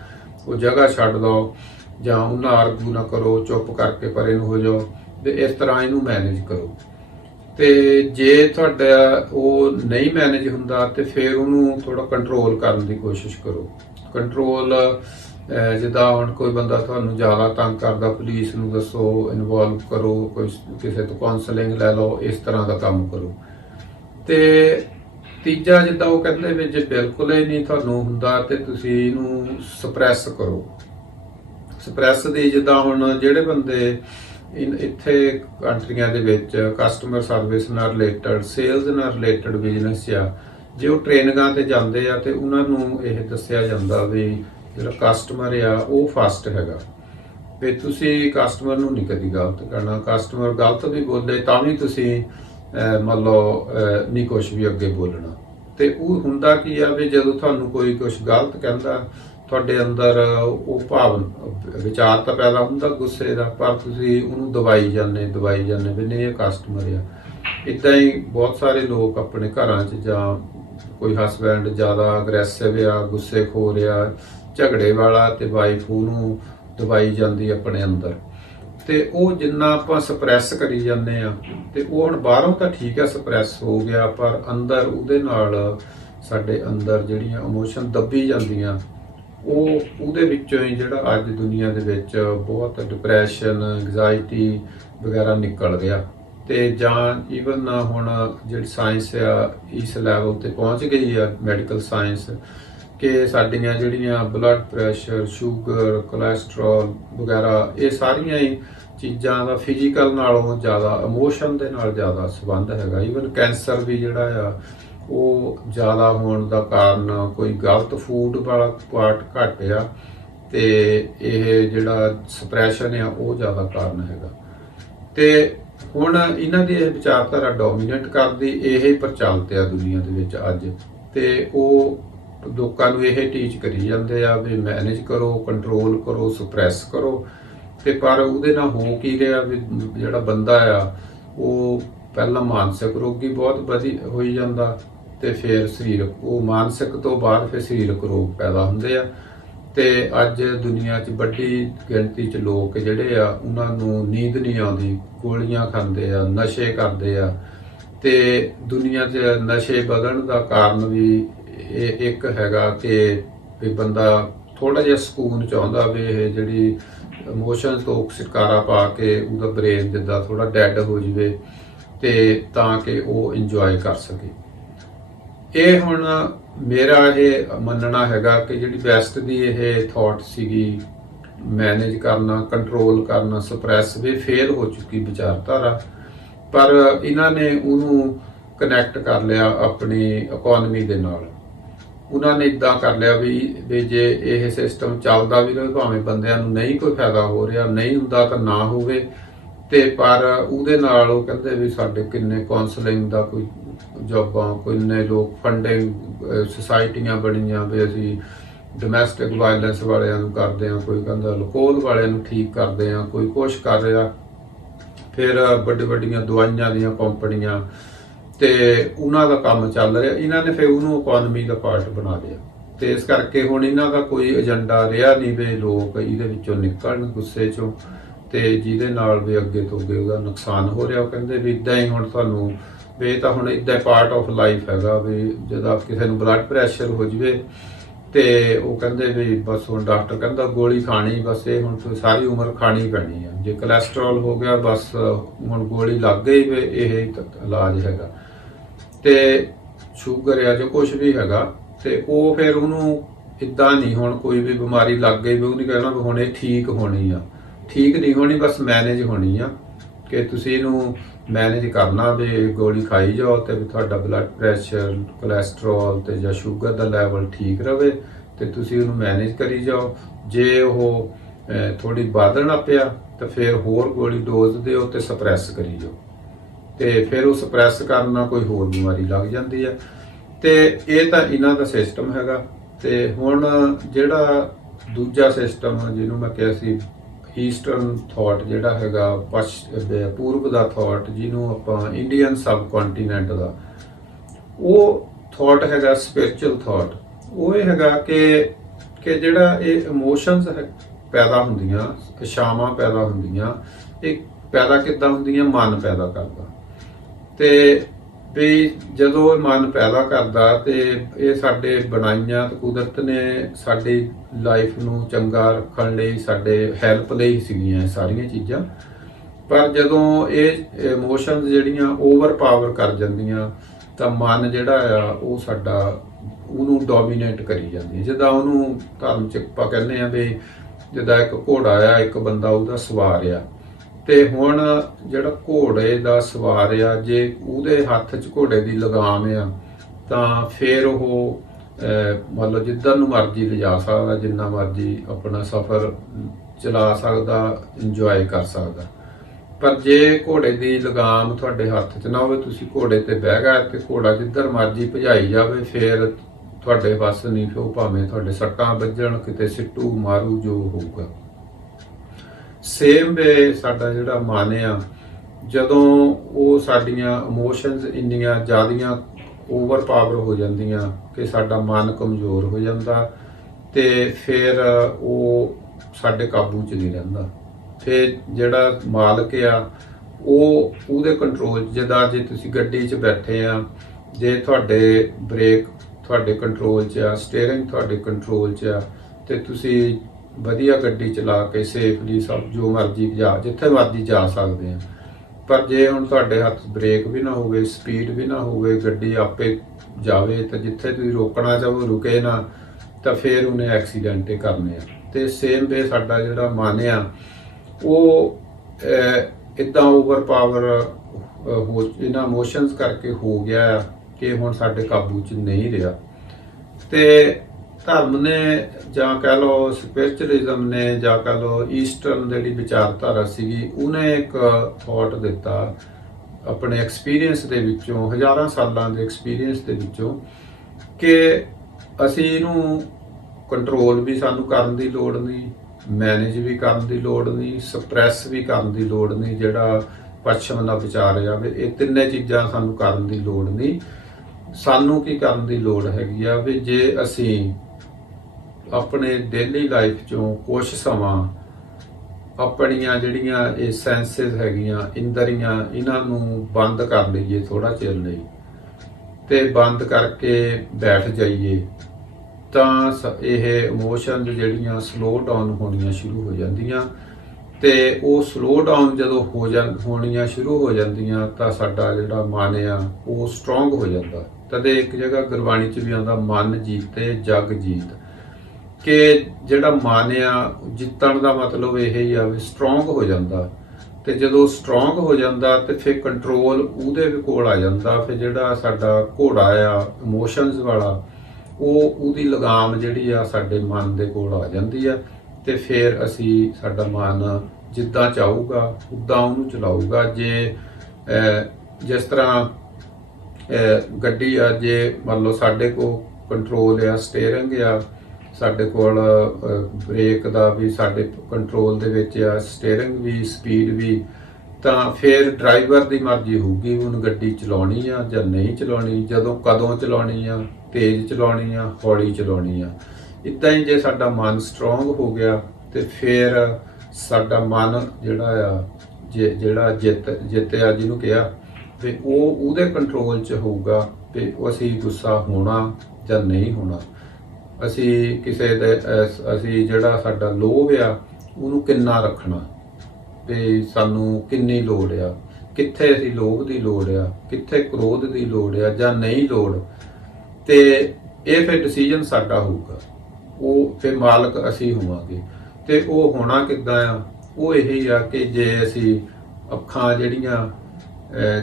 ਉਹ ਜਗ੍ਹਾ ਛੱਡ ਦਿਓ, ਜਾਂ ਉਹਨਾਂ ਆਰਗੂ ਨਾ ਕਰੋ, ਚੁੱਪ ਕਰਕੇ ਪਰੇ ਨੂੰ ਹੋ ਜਾਓ, ਤੇ ਇਸ ਤਰ੍ਹਾਂ ਇਹਨੂੰ ਮੈਨੇਜ ਕਰੋ। ਤੇ ਜੇ ਤੁਹਾਡਾ ਉਹ ਨਹੀਂ ਮੈਨੇਜ ਹੁੰਦਾ ਤੇ ਫਿਰ ਉਹਨੂੰ ਥੋੜਾ ਕੰਟਰੋਲ ਕਰਨ ਦੀ ਕੋਸ਼ਿਸ਼ ਕਰੋ। ਕੰਟਰੋਲ ਜਿੱਦਾਂ ਹੁਣ ਕੋਈ ਬੰਦਾ ਤੁਹਾਨੂੰ ਜ਼ਿਆਦਾ ਤੰਗ ਕਰਦਾ, ਪੁਲਿਸ ਨੂੰ ਦੱਸੋ, ਇਨਵੋਲਵ ਕਰੋ, ਕੋਈ ਕਿਸੇ ਤੋਂ ਕਾਉਂਸਲਿੰਗ ਲੈ ਲਓ, ਇਸ ਤਰ੍ਹਾਂ ਦਾ ਕੰਮ ਕਰੋ। ਤੇ ਤੀਜਾ ਜਿੱਦਾਂ ਉਹ ਕਹਿੰਦੇ ਵੀ ਜੇ ਬਿਲਕੁਲ ਹੀ ਨਹੀਂ ਤੁਹਾਨੂੰ ਹੁੰਦਾ ਤੇ ਤੁਸੀਂ ਇਹਨੂੰ ਸਪਰੈਸ ਕਰੋ। ਸਪਰੈਸ ਦੀ ਜਿੱਦਾਂ ਹੁਣ ਜਿਹੜੇ ਬੰਦੇ ਇੱਥੇ ਕੰਟਰੀਆਂ ਦੇ ਵਿੱਚ ਕਸਟਮਰ ਸਰਵਿਸ ਨਾਲ ਰਿਲੇਟਡ, ਸੇਲਸ ਨਾਲ ਰਿਲੇਟਡ ਬਿਜ਼ਨਸ ਆ, ਜੇ ਉਹ ਟ੍ਰੇਨਿੰਗਾਂ ਤੇ ਜਾਂਦੇ ਆ ਤੇ ਉਹਨਾਂ ਨੂੰ ਇਹ ਦੱਸਿਆ ਜਾਂਦਾ ਵੀ ਜਿਹੜਾ ਕਸਟਮਰ ਆ ਉਹ ਫਸਟ ਹੈਗਾ, ਵੀ ਤੁਸੀਂ ਕਸਟਮਰ ਨੂੰ ਨਹੀਂ ਕਦੀ ਗਲਤ ਕਰਨਾ। ਕਸਟਮਰ ਗਲਤ ਵੀ ਬੋਲੇ ਤਾਂ ਵੀ ਤੁਸੀਂ ਮੰਨ ਲਓ ਨਹੀਂ ਕੁਛ ਵੀ ਅੱਗੇ ਬੋਲਣਾ। ਤੇ ਉਹ ਹੁੰਦਾ ਕੀ ਆ ਵੀ ਜਦੋਂ ਤੁਹਾਨੂੰ ਕੋਈ ਕੁਛ ਗਲਤ ਕਹਿੰਦਾ, ਤੁਹਾਡੇ ਅੰਦਰ ਉਹ ਵਿਚਾਰ ਤਾਂ ਪੈਦਾ ਹੁੰਦਾ ਗੁੱਸੇ ਦਾ, ਪਰ ਤੁਸੀਂ ਉਹਨੂੰ ਦਬਾਈ ਜਾਂਦੇ ਵੀ ਨਹੀਂ ਇਹ ਕਸਟਮਰ ਆ। ਇਦਾਂ ਹੀ ਬਹੁਤ ਸਾਰੇ ਲੋਕ ਆਪਣੇ ਘਰਾਂ 'ਚ, ਜਾਂ ਕੋਈ ਹਸਬੈਂਡ ਜ਼ਿਆਦਾ ਅਗਰੈਸਿਵ ਆ, ਗੁੱਸੇਖੋਰ ਆ, ਝਗੜੇ ਵਾਲਾ, ਤੇ ਵਾਈਫ ਉਹਨੂੰ ਦਬਾਈ ਜਾਂਦੀ ਆਪਣੇ ਅੰਦਰ। ਤੇ ਉਹ ਜਿੰਨਾ ਆਪਾਂ ਸਪਰੈਸ ਕਰੀ ਜਾਂਦੇ ਆ, ਤੇ ਉਹ ਹੁਣ ਬਾਹਰੋਂ ਤਾਂ ਠੀਕ ਆ ਸਪਰੈਸ ਹੋ ਗਿਆ, ਪਰ ਅੰਦਰ ਉਹਦੇ ਨਾਲ ਸਾਡੇ ਅੰਦਰ ਜਿਹੜੀਆਂ ਇਮੋਸ਼ਨ ਦੱਬੀ ਜਾਂਦੀਆਂ, ਉਹਦੇ ਵਿੱਚੋਂ ਹੀ ਜਿਹੜਾ ਅੱਜ ਦੁਨੀਆ ਦੇ ਵਿੱਚ ਬਹੁਤ ਡਿਪਰੈਸ਼ਨ, ਐਂਗਜ਼ਾਇਟੀ ਵਗੈਰਾ ਨਿਕਲ ਰਿਹਾ। ਤੇ ਜਾਂ ਈਵਨ ਹੁਣ ਜਿਹੜੀ ਸਾਇੰਸ ਆ ਇਸ ਲੈਵਲ ਤੇ ਪਹੁੰਚ ਗਈ ਆ, ਮੈਡੀਕਲ ਸਾਇੰਸ, ਕਿ ਸਾਡੀਆਂ ਜਿਹੜੀਆਂ ਬਲੱਡ ਪ੍ਰੈਸ਼ਰ, ਸ਼ੂਗਰ, ਕੋਲੈਸਟਰੋਲ ਵਗੈਰਾ, ਇਹ ਸਾਰੀਆਂ ਹੀ ਚੀਜ਼ਾਂ ਦਾ ਫਿਜ਼ੀਕਲ ਨਾਲੋਂ ਜ਼ਿਆਦਾ ਇਮੋਸ਼ਨ ਦੇ ਨਾਲ ਜ਼ਿਆਦਾ ਸੰਬੰਧ ਹੈਗਾ। ਈਵਨ ਕੈਂਸਰ ਵੀ ਜਿਹੜਾ ਆ ਉਹ ਜ਼ਿਆਦਾ ਹੋਣ ਦਾ ਕਾਰਨ ਕੋਈ ਗਲਤ ਫੂਡ ਵਾਲਾ ਪਾਰਟ ਘੱਟ ਆ, ਤੇ ਇਹ ਜਿਹੜਾ ਸਪਰੈਸ਼ਨ ਆ ਉਹ ਜ਼ਿਆਦਾ ਕਾਰਨ ਹੈਗਾ। ਤੇ ਹੁਣ ਇਹਨਾਂ ਦੀ ਇਹ ਵਿਚਾਰਧਾਰਾ ਡੋਮੀਨੇਟ ਕਰਦੀ, ਇਹ ਪ੍ਰਚਲਿਤ ਆ ਦੁਨੀਆ ਦੇ ਵਿੱਚ ਅੱਜ। ਤੇ ਉਹ ਲੋਕਾਂ ਨੂੰ ਇਹ ਟੀਚ ਕਰੀ ਜਾਂਦੇ ਆ ਵੀ ਮੈਨੇਜ ਕਰੋ, ਕੰਟਰੋਲ ਕਰੋ, ਸਪਰੈਸ ਕਰੋ। ਤੇ ਪਰ ਉਹਦੇ ਨਾਲ ਹੋ ਕੀ ਰਿਹਾ ਵੀ ਜਿਹੜਾ ਬੰਦਾ ਆ ਉਹ ਪਹਿਲਾਂ ਮਾਨਸਿਕ ਰੋਗੀ ਬਹੁਤ ਵਧੀ ਹੋਈ ਜਾਂਦਾ, ਤੇ ਫਿਰ ਸਰੀਰਕ, ਉਹ ਮਾਨਸਿਕ ਤੋਂ ਬਾਅਦ ਫਿਰ ਸਰੀਰਕ ਰੋਗ ਪੈਦਾ ਹੁੰਦੇ ਆ। ਤੇ ਅੱਜ ਦੁਨੀਆ 'ਚ ਵੱਡੀ ਗਿਣਤੀ 'ਚ ਲੋਕ ਜਿਹੜੇ ਆ ਉਹਨਾਂ ਨੂੰ ਨੀਂਦ ਨਹੀਂ ਆਉਂਦੀ, ਗੋਲੀਆਂ ਖਾਂਦੇ ਆ, ਨਸ਼ੇ ਕਰਦੇ ਆ। ਤੇ ਦੁਨੀਆ 'ਚ ਨਸ਼ੇ ਵਧਣ ਦਾ ਕਾਰਨ ਵੀ ਇਹ ਇੱਕ ਹੈਗਾ ਕਿ ਵੀ ਬੰਦਾ ਥੋੜਾ ਜਿਹਾ ਸਕੂਨ ਚਾਹੁੰਦਾ, ਵੀ ਇਹ ਜਿਹੜੀ ਇਮੋਸ਼ਨਸ ਤੋਂ ਛੁਟਕਾਰਾ ਪਾ ਕੇ ਉਹਦਾ ਬ੍ਰੇਨ ਜਿੱਦਾਂ ਥੋੜਾ ਡੈਡ ਹੋ ਜਾਵੇ, ਤੇ ਤਾਂ ਕਿ ਉਹ ਇੰਜੋਏ ਕਰ ਸਕੇ। ਇਹ ਹੁਣ ਮੇਰਾ ਇਹ ਮੰਨਣਾ ਹੈਗਾ ਕਿ ਜਿਹੜੀ ਵੈਸਟ ਦੀ ਇਹ ਥਾਟ ਸੀਗੀ ਮੈਨੇਜ ਕਰਨਾ, ਕੰਟਰੋਲ ਕਰਨਾ, ਸਪਰੈਸ, ਵੀ ਫੇਲ ਹੋ ਚੁੱਕੀ ਵਿਚਾਰਧਾਰਾ। ਪਰ ਇਹਨਾਂ ਨੇ ਉਹਨੂੰ ਕਨੈਕਟ ਕਰ ਲਿਆ ਆਪਣੀ ਇਕਨੋਮੀ ਦੇ ਨਾਲ। ਉਹਨਾਂ ਨੇ ਇਦਾਂ ਕਰ ਲਿਆ ਵੀ ਜੇ ਇਹ ਸਿਸਟਮ ਚੱਲਦਾ ਵੀ ਰਹੇ, ਭਾਵੇਂ ਬੰਦਿਆਂ ਨੂੰ ਨਹੀਂ ਕੋਈ ਫਾਇਦਾ ਹੋ ਰਿਹਾ, ਨਹੀਂ ਹੁੰਦਾ ਤਾਂ ਨਾ ਹੋਵੇ, ਤੇ ਪਰ ਉਹਦੇ ਨਾਲ ਉਹ ਕਹਿੰਦੇ ਵੀ ਸਾਡੇ ਕਿੰਨੇ ਕਾਉਂਸਲਿੰਗ ਦਾ ਕੋਈ ਜੋਬਾਂ, ਕਿੰਨੇ ਲੋਕ ਫੰਡਿੰਗ ਸੁਸਾਇਟੀਆਂ ਬਣੀਆਂ ਵੀ ਅਸੀਂ ਡੋਮੈਸਟਿਕ ਵਾਇਲੈਂਸ ਵਾਲਿਆਂ ਨੂੰ ਕਰਦੇ ਹਾਂ, ਕੋਈ ਕਹਿੰਦਾ ਅਲਕੋਹਲ ਵਾਲਿਆਂ ਨੂੰ ਠੀਕ ਕਰਦੇ ਹਾਂ, ਕੋਈ ਕੁਛ ਕਰ ਰਿਹਾ। ਫਿਰ ਵੱਡੀਆਂ ਦਵਾਈਆਂ ਦੀਆਂ ਕੰਪਨੀਆਂ, ਤੇ ਉਹਨਾਂ ਦਾ ਕੰਮ ਚੱਲ ਰਿਹਾ। ਇਹਨਾਂ ਨੇ ਫਿਰ ਉਹਨੂੰ ਇਕਨੋਮੀ ਦਾ ਪਾਰਟ ਬਣਾ ਲਿਆ। ਤੇ ਇਸ ਕਰਕੇ ਹੁਣ ਇਹਨਾਂ ਦਾ ਕੋਈ ਏਜੰਡਾ ਰਿਹਾ ਨਹੀਂ ਵੀ ਲੋਕ ਇਹਦੇ ਵਿੱਚੋਂ ਨਿਕਲਣ ਗੁੱਸੇ ਚੋਂ, ਤੇ ਜਿਹਦੇ ਨਾਲ ਵੀ ਅੱਗੇ ਤੋਂ ਅੱਗੇ ਉਹਦਾ ਨੁਕਸਾਨ ਹੋ ਰਿਹਾ। ਉਹ ਕਹਿੰਦੇ ਵੀ ਇਦਾਂ ਹੀ ਹੁਣ ਤੁਹਾਨੂੰ ਵੀ ਇਹ ਤਾਂ ਹੁਣ ਇਦਾਂ ਪਾਰਟ ਆਫ ਲਾਈਫ ਹੈਗਾ, ਵੀ ਜਦੋਂ ਕਿਸੇ ਨੂੰ ਬਲੱਡ ਪ੍ਰੈਸ਼ਰ ਹੋ ਜਵੇ ਤੇ ਉਹ ਕਹਿੰਦੇ ਵੀ ਬਸ ਹੁਣ ਡਾਕਟਰ ਕਹਿੰਦਾ ਗੋਲੀ ਖਾਣੀ, ਬਸ ਇਹ ਹੁਣ ਤੁਸੀਂ ਸਾਰੀ ਉਮਰ ਖਾਣੀ ਪੈਣੀ ਆ। ਜੇ ਕੋਲੈਸਟਰੋਲ ਹੋ ਗਿਆ ਬਸ ਹੁਣ ਗੋਲੀ ਲੱਗ ਗਈ, ਵੀ ਇਹ ਇਲਾਜ ਹੈਗਾ। ਤੇ ਸ਼ੂਗਰ ਆ ਜੋ ਕੁਝ ਵੀ ਹੈਗਾ, ਤੇ ਉਹ ਫਿਰ ਉਹਨੂੰ ਇਦਾਂ ਨਹੀਂ, ਹੁਣ ਕੋਈ ਵੀ ਬਿਮਾਰੀ ਲੱਗ ਗਈ ਵੀ ਉਹ ਨਹੀਂ ਕਹਿਣਾ ਵੀ ਹੁਣ ਇਹ ਠੀਕ ਹੋਣੀ ਆ, ਠੀਕ ਨਹੀਂ ਹੋਣੀ, ਬਸ ਮੈਨੇਜ ਹੋਣੀ ਆ। ਕਿ ਤੁਸੀਂ ਇਹਨੂੰ ਮੈਨੇਜ ਕਰਨਾ, ਵੀ ਗੋਲੀ ਖਾਈ ਜਾਓ ਤੇ ਵੀ ਤੁਹਾਡਾ ਬਲੱਡ ਪ੍ਰੈਸ਼ਰ, ਕੋਲੈਸਟਰੋਲ ਤੇ ਜਾਂ ਸ਼ੂਗਰ ਦਾ ਲੈਵਲ ਠੀਕ ਰਵੇ, ਤੇ ਤੁਸੀਂ ਉਹਨੂੰ ਮੈਨੇਜ ਕਰੀ ਜਾਓ। ਜੇ ਉਹ ਥੋੜੀ ਵਧਣ ਪਿਆ ਤਾਂ ਫਿਰ ਹੋਰ ਗੋਲੀ ਡੋਜ਼ ਦਿਓ ਤੇ ਸਪਰੈਸ ਕਰੀ ਜਾਓ, ਤੇ ਫਿਰ ਉਹ ਸਪਰੈਸ ਕਰਨ ਨਾਲ ਕੋਈ ਹੋਰ ਬਿਮਾਰੀ ਲੱਗ ਜਾਂਦੀ ਹੈ। ਤੇ ਇਹ ਤਾਂ ਇਹਨਾਂ ਦਾ ਸਿਸਟਮ ਹੈਗਾ। ਤੇ ਹੁਣ ਜਿਹੜਾ ਦੂਜਾ ਸਿਸਟਮ ਜਿਹਨੂੰ ਮੈਂ ਕਿਹਾ ਸੀ ਈਸਟਰਨ ਥਾਟ, ਜਿਹੜਾ ਹੈਗਾ ਪੂਰਬ ਦਾ ਥਾਟ, ਜਿਹਨੂੰ ਆਪਾਂ ਇੰਡੀਅਨ ਸਬ ਕੰਟੀਨੈਂਟ ਦਾ, ਉਹ ਥਾਟ ਹੈਗਾ ਸਪਿਰਿਚੁਅਲ ਥਾਟ। ਉਹ ਇਹ ਹੈਗਾ ਕਿ ਜਿਹੜਾ ਇਹ ਇਮੋਸ਼ਨਸ ਪੈਦਾ ਹੁੰਦੀਆਂ, ਇਛਾਵਾਂ ਪੈਦਾ ਹੁੰਦੀਆਂ, ਇਹ ਪੈਦਾ ਕਿੱਦਾਂ ਹੁੰਦੀਆਂ? ਮਨ ਪੈਦਾ ਕਰਦਾ। ਤੇ ਵੀ ਜਦੋਂ ਮਨ ਪੈਦਾ ਕਰਦਾ ਤੇ ਇਹ ਸਾਡੇ ਬਣਾਈਆਂ ਤੇ ਕੁਦਰਤ ਨੇ ਸਾਡੀ ਲਾਈਫ ਨੂੰ ਚੰਗਾ ਰੱਖਣ ਲਈ, ਸਾਡੇ ਹੈਲਪ ਲਈ ਸੀਗੀਆਂ ਇਹ ਸਾਰੀਆਂ ਚੀਜ਼ਾਂ। ਪਰ ਜਦੋਂ ਇਹ ਇਮੋਸ਼ਨਸ ਜਿਹੜੀਆਂ ਓਵਰ ਪਾਵਰ ਕਰ ਜਾਂਦੀਆਂ ਤਾਂ ਮਨ ਜਿਹੜਾ ਆ ਉਹ ਸਾਡਾ ਉਹਨੂੰ ਡੋਮੀਨੇਟ ਕਰੀ ਜਾਂਦੀ। ਜਿੱਦਾਂ ਉਹਨੂੰ ਧਰਮ ਚ ਆਪਾਂ ਕਹਿੰਦੇ ਆ ਵੀ ਜਿੱਦਾਂ ਇੱਕ ਘੋੜਾ ਆ, ਇੱਕ ਬੰਦਾ ਉਹਦਾ ਸਵਾਰ ਆ, ਤੇ ਹੁਣ ਜਿਹੜਾ ਘੋੜੇ ਦਾ ਸਵਾਰ ਆ, ਜੇ ਉਹਦੇ ਹੱਥ 'ਚ ਘੋੜੇ ਦੀ ਲਗਾਮ ਆ ਤਾਂ ਫਿਰ ਉਹ ਮੰਨ ਲਓ ਜਿੱਧਰ ਨੂੰ ਮਰਜ਼ੀ ਲਿਜਾ ਸਕਦਾ, ਜਿੰਨਾ ਮਰਜ਼ੀ ਆਪਣਾ ਸਫ਼ਰ ਚਲਾ ਸਕਦਾ, ਇੰਜੋਏ ਕਰ ਸਕਦਾ। ਪਰ ਜੇ ਘੋੜੇ ਦੀ ਲਗਾਮ ਤੁਹਾਡੇ ਹੱਥ 'ਚ ਨਾ ਹੋਵੇ, ਤੁਸੀਂ ਘੋੜੇ ਤੇ ਬਹਿ ਗਏ ਤੇ ਘੋੜਾ ਜਿੱਧਰ ਮਰਜ਼ੀ ਭਜਾਈ ਜਾਵੇ, ਫਿਰ ਤੁਹਾਡੇ ਵੱਸ ਨਹੀਂ, ਫਿਰ ਉਹ ਭਾਵੇਂ ਤੁਹਾਡੇ ਸੱਟਾਂ ਵੱਜਣ, ਕਿਤੇ ਸਿੱਟੂ ਮਾਰੂ, ਜੋ ਹੋਊਗਾ। ਸੇਮ ਵੇ ਸਾਡਾ ਜਿਹੜਾ ਮਨ ਆ, ਜਦੋਂ ਉਹ ਸਾਡੀਆਂ ਇਮੋਸ਼ਨਸ ਇੰਨੀਆਂ ਜ਼ਿਆਦੀਆਂ ਓਵਰ ਪਾਵਰ ਹੋ ਜਾਂਦੀਆਂ ਕਿ ਸਾਡਾ ਮਨ ਕਮਜ਼ੋਰ ਹੋ ਜਾਂਦਾ, ਤੇ ਫਿਰ ਉਹ ਸਾਡੇ ਕਾਬੂ 'ਚ ਨਹੀਂ ਰਹਿੰਦਾ। ਫਿਰ ਜਿਹੜਾ ਮਾਲਕ ਆ ਉਹ ਉਹਦੇ ਕੰਟਰੋਲ, ਜਿੱਦਾਂ ਜੇ ਤੁਸੀਂ ਗੱਡੀ 'ਚ ਬੈਠੇ ਆ, ਜੇ ਤੁਹਾਡੇ ਬ੍ਰੇਕ ਤੁਹਾਡੇ ਕੰਟਰੋਲ 'ਚ ਆ, ਸਟੀਅਰਿੰਗ ਤੁਹਾਡੇ ਕੰਟਰੋਲ 'ਚ ਆ, ਤੇ ਤੁਸੀਂ ਵਧੀਆ ਗੱਡੀ ਚਲਾ ਕੇ ਸੇਫਲੀ ਸਭ ਜੋ ਮਰਜ਼ੀ ਜਿੱਥੇ ਮਰਜ਼ੀ ਜਾ ਸਕਦੇ ਆ। ਪਰ ਜੇ ਹੁਣ ਤੁਹਾਡੇ ਹੱਥ ਬ੍ਰੇਕ ਵੀ ਨਾ ਹੋਵੇ, ਸਪੀਡ ਵੀ ਨਾ ਹੋਵੇ, ਗੱਡੀ ਆਪੇ ਜਾਵੇ, ਤਾਂ ਜਿੱਥੇ ਤੁਸੀਂ ਰੋਕਣਾ ਚਾਹੋ ਰੁਕੇ ਨਾ, ਤਾਂ ਫਿਰ ਉਹਨੇ ਐਕਸੀਡੈਂਟ ਹੀ ਕਰਨੇ ਆ। ਤੇ ਸੇਮ ਵੇ ਸਾਡਾ ਜਿਹੜਾ ਮਨ ਆ ਉਹ ਇਦਾਂ ਓਵਰ ਪਾਵਰ ਇਹਨਾਂ ਇਮੋਸ਼ਨਸ ਕਰਕੇ ਹੋ ਗਿਆ ਕਿ ਹੁਣ ਸਾਡੇ ਕਾਬੂ 'ਚ ਨਹੀਂ ਰਿਹਾ। ਤੇ ਧਰਮ ਨੇ ਜਾਂ ਕਹਿ ਲਓ ਸਪਿਰਿਚੁਅਲਿਜ਼ਮ ਨੇ ਜਾਂ ਕਹਿ ਲਓ ਈਸਟਰਨ ਜਿਹੜੀ ਵਿਚਾਰਧਾਰਾ ਸੀਗੀ, ਉਹਨੇ ਇੱਕ ਥਾਟ ਦਿੱਤਾ ਆਪਣੇ ਐਕਸਪੀਰੀਅੰਸ ਦੇ ਵਿੱਚੋਂ, ਹਜ਼ਾਰਾਂ ਸਾਲਾਂ ਦੇ ਐਕਸਪੀਰੀਅੰਸ ਦੇ ਵਿੱਚੋਂ, ਕਿ ਅਸੀਂ ਇਹਨੂੰ ਕੰਟਰੋਲ ਵੀ ਸਾਨੂੰ ਕਰਨ ਦੀ ਲੋੜ ਨਹੀਂ, ਮੈਨੇਜ ਵੀ ਕਰਨ ਦੀ ਲੋੜ ਨਹੀਂ, ਸਪਰੈਸ ਵੀ ਕਰਨ ਦੀ ਲੋੜ ਨਹੀਂ। ਜਿਹੜਾ ਪੱਛਮ ਦਾ ਵਿਚਾਰ ਆ ਵੀ ਇਹ ਤਿੰਨੇ ਚੀਜ਼ਾਂ ਸਾਨੂੰ ਕਰਨ ਦੀ ਲੋੜ ਨਹੀਂ। ਸਾਨੂੰ ਕੀ ਕਰਨ ਦੀ ਲੋੜ ਹੈਗੀ ਆ ਵੀ ਜੇ ਅਸੀਂ ਆਪਣੇ ਡੇਲੀ ਲਾਈਫ 'ਚੋਂ ਕੁਝ ਸਮਾਂ ਆਪਣੀਆਂ ਜਿਹੜੀਆਂ ਇਹ ਸੈਂਸਿਸ ਹੈਗੀਆਂ, ਇੰਦਰੀਆਂ, ਇਹਨਾਂ ਨੂੰ ਬੰਦ ਕਰ ਲਈਏ ਥੋੜਾ ਚਿਰ ਲਈ, ਤੇ ਬੰਦ ਕਰਕੇ ਬੈਠ ਜਾਈਏ, ਤਾਂ ਇਹ ਇਮੋਸ਼ਨਸ ਜਿਹੜੀਆਂ ਸਲੋ ਡਾਊਨ ਹੋਣੀਆਂ ਸ਼ੁਰੂ ਹੋ ਜਾਂਦੀਆਂ। ਤੇ ਉਹ ਸਲੋ ਡਾਊਨ ਜਦੋਂ ਹੋਣੀਆਂ ਸ਼ੁਰੂ ਹੋ ਜਾਂਦੀਆਂ ਤਾਂ ਸਾਡਾ ਜਿਹੜਾ ਮਨ ਆ ਉਹ ਸਟਰੋਂਗ ਹੋ ਜਾਂਦਾ। ਤਦੇ ਇੱਕ ਜਗ੍ਹਾ ਗੁਰਬਾਣੀ 'ਚ ਵੀ ਆਉਂਦਾ, ਮਨ ਜੀਤੇ ਜਗ ਜੀਤ, ਕਿ ਜਿਹੜਾ ਮਨ ਆ ਜਿੱਤਣ ਦਾ ਮਤਲਬ ਇਹ ਹੀ ਆ ਵੀ ਸਟਰੋਂਗ ਹੋ ਜਾਂਦਾ। ਤੇ ਜਦੋਂ ਸਟਰੋਂਗ ਹੋ ਜਾਂਦਾ ਤੇ ਫਿਰ ਕੰਟਰੋਲ ਉਹਦੇ ਵੀ ਕੋਲ ਆ ਜਾਂਦਾ। ਫਿਰ ਜਿਹੜਾ ਸਾਡਾ ਘੋੜਾ ਆ ਇਮੋਸ਼ਨਸ ਵਾਲਾ, ਉਹਦੀ ਲਗਾਮ ਜਿਹੜੀ ਆ ਸਾਡੇ ਮਨ ਦੇ ਕੋਲ ਆ ਜਾਂਦੀ ਆ, ਤੇ ਫਿਰ ਅਸੀਂ ਸਾਡਾ ਮਨ ਜਿੱਦਾਂ ਚਾਹੂਗਾ ਉੱਦਾਂ ਉਹਨੂੰ ਚਲਾਊਗਾ। ਜੇ ਜਿਸ ਤਰ੍ਹਾਂ ਗੱਡੀ ਆ, ਜੇ ਮੰਨ ਲਓ ਸਾਡੇ ਕੋਲ ਕੰਟਰੋਲ ਆ, ਸਟੀਅਰਿੰਗ ਆ, ਸਾਡੇ ਕੋਲ ਬ੍ਰੇਕ ਦਾ ਵੀ ਸਾਡੇ ਕੰਟਰੋਲ ਦੇ ਵਿੱਚ ਆ, ਸਟੀਅਰਿੰਗ ਵੀ, ਸਪੀਡ ਵੀ, ਤਾਂ ਫਿਰ ਡਰਾਈਵਰ ਦੀ ਮਰਜ਼ੀ ਹੋਊਗੀ ਉਹਨੂੰ ਗੱਡੀ ਚਲਾਉਣੀ ਆ ਜਾਂ ਨਹੀਂ ਚਲਾਉਣੀ, ਕਦੋਂ ਚਲਾਉਣੀ ਆ, ਤੇਜ਼ ਚਲਾਉਣੀ ਆ, ਹੌਲੀ ਚਲਾਉਣੀ ਆ। ਇੱਦਾਂ ਹੀ ਜੇ ਸਾਡਾ ਮਨ ਸਟਰੋਂਗ ਹੋ ਗਿਆ ਤੇ ਫਿਰ ਸਾਡਾ ਮਨ ਜਿਹੜਾ ਆ ਜਿਹੜਾ ਜਿੱਤਿਆ ਜਿਹਨੂੰ ਕਿਹਾ ਵੀ ਉਹ ਉਹਦੇ ਕੰਟਰੋਲ 'ਚ ਹੋਊਗਾ ਵੀ ਅਸੀਂ ਗੁੱਸਾ ਹੋਣਾ ਜਾਂ ਨਹੀਂ ਹੋਣਾ, ਅਸੀਂ ਕਿਸੇ ਦੇ ਅਸੀਂ ਜਿਹੜਾ ਸਾਡਾ ਲੋਭ ਆ ਉਹਨੂੰ ਕਿੰਨਾ ਰੱਖਣਾ, ਤੇ ਸਾਨੂੰ ਕਿੰਨੀ ਲੋੜ ਆ, ਕਿੱਥੇ ਅਸੀਂ ਲੋਭ ਦੀ ਲੋੜ ਆ, ਕਿੱਥੇ ਕ੍ਰੋਧ ਦੀ ਲੋੜ ਆ ਜਾਂ ਨਹੀਂ ਲੋੜ। ਤੇ ਇਹ ਫਿਰ ਡਿਸੀਜਨ ਸਾਡਾ ਹੋਊਗਾ, ਉਹ ਫਿਰ ਮਾਲਕ ਅਸੀਂ ਹੋਵਾਂਗੇ। ਤੇ ਉਹ ਹੋਣਾ ਕਿੱਦਾਂ ਆ? ਉਹ ਇਹੀ ਆ ਕਿ ਜੇ ਅਸੀਂ ਅੱਖਾਂ ਜਿਹੜੀਆਂ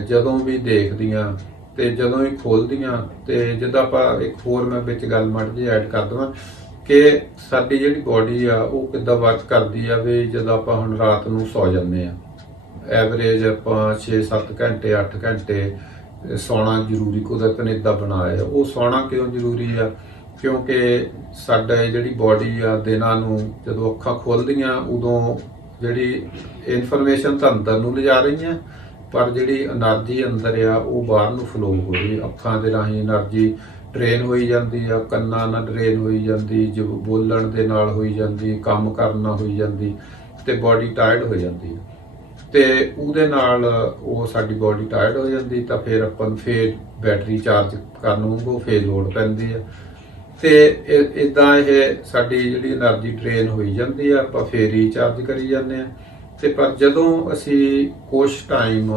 ਜਦੋਂ ਵੀ ਦੇਖਦੀਆਂ ਤੇ ਜਦੋਂ ਹੀ ਖੋਲ੍ਹਦੀਆਂ, ਤੇ ਜਿੱਦਾਂ ਆਪਾਂ ਇੱਕ ਹੋਰ ਮੈਂ ਵਿੱਚ ਗੱਲ ਮਾੜੀ ਜਿਹੀ ਐਡ ਕਰ ਦੇਵਾਂ ਕਿ ਸਾਡੀ ਜਿਹੜੀ ਬੋਡੀ ਆ ਉਹ ਕਿੱਦਾਂ ਵਰਕ ਕਰਦੀ ਆ। ਵੀ ਜਦੋਂ ਆਪਾਂ ਹੁਣ ਰਾਤ ਨੂੰ ਸੌ ਜਾਂਦੇ ਆ, ਐਵਰੇਜ ਆਪਾਂ 6-7 ਘੰਟੇ 8 ਘੰਟੇ ਸੌਣਾ ਜ਼ਰੂਰੀ, ਕੁਦਰਤ ਨੇ ਇੱਦਾਂ ਬਣਾਇਆ। ਉਹ ਸੌਣਾ ਕਿਉਂ ਜ਼ਰੂਰੀ ਆ? ਕਿਉਂਕਿ ਸਾਡੇ ਜਿਹੜੀ ਬੋਡੀ ਆ ਦਿਨਾਂ ਨੂੰ ਜਦੋਂ ਅੱਖਾਂ ਖੁੱਲ੍ਹਦੀਆਂ ਉਦੋਂ ਜਿਹੜੀ ਇਨਫੋਰਮੇਸ਼ਨ ਤਾਂ ਅੰਦਰ ਨੂੰ ਲਿਜਾ ਰਹੀਆਂ, ਪਰ ਜਿਹੜੀ એનર્ਜੀ ਅੰਦਰ ਆ ਉਹ ਬਾਹਰ ਨੂੰ ਫਲੋ ਹੋ ਰਹੀ। ਅੱਖਾਂ ਦੇ ਰਾਹੀਂ એનર્ਜੀ ਡਰੇਨ ਹੋਈ ਜਾਂਦੀ ਆ, ਕੰਨਾਂ ਨਾਲ ਡਰੇਨ ਹੋਈ ਜਾਂਦੀ, ਜੋ ਬੋਲਣ ਦੇ ਨਾਲ ਹੋਈ ਜਾਂਦੀ, ਕੰਮ ਕਰਨ ਨਾਲ ਹੋਈ ਜਾਂਦੀ, ਤੇ ਬੋਡੀ ਟਾਇਰਡ ਹੋ ਜਾਂਦੀ ਹੈ। ਤੇ ਉਹਦੇ ਨਾਲ ਉਹ ਸਾਡੀ ਬੋਡੀ ਟਾਇਰਡ ਹੋ ਜਾਂਦੀ, ਤਾਂ ਫਿਰ ਆਪਾਂ ਨੂੰ ਫੇਰ ਬੈਟਰੀ ਚਾਰਜ ਕਰਨ ਨੂੰ ਫੇਰ ਲੋੜ ਪੈਂਦੀ ਆ। ਤੇ ਇਦਾਂ ਇਹ ਸਾਡੀ ਜਿਹੜੀ એનર્ਜੀ ਡਰੇਨ ਹੋਈ ਜਾਂਦੀ ਆ, ਆਪਾਂ ਫੇਰ ਰੀਚਾਰਜ ਕਰੀ ਜਾਂਦੇ ਆ। ਤੇ ਪਰ ਜਦੋਂ ਅਸੀਂ ਕੁਝ ਟਾਈਮ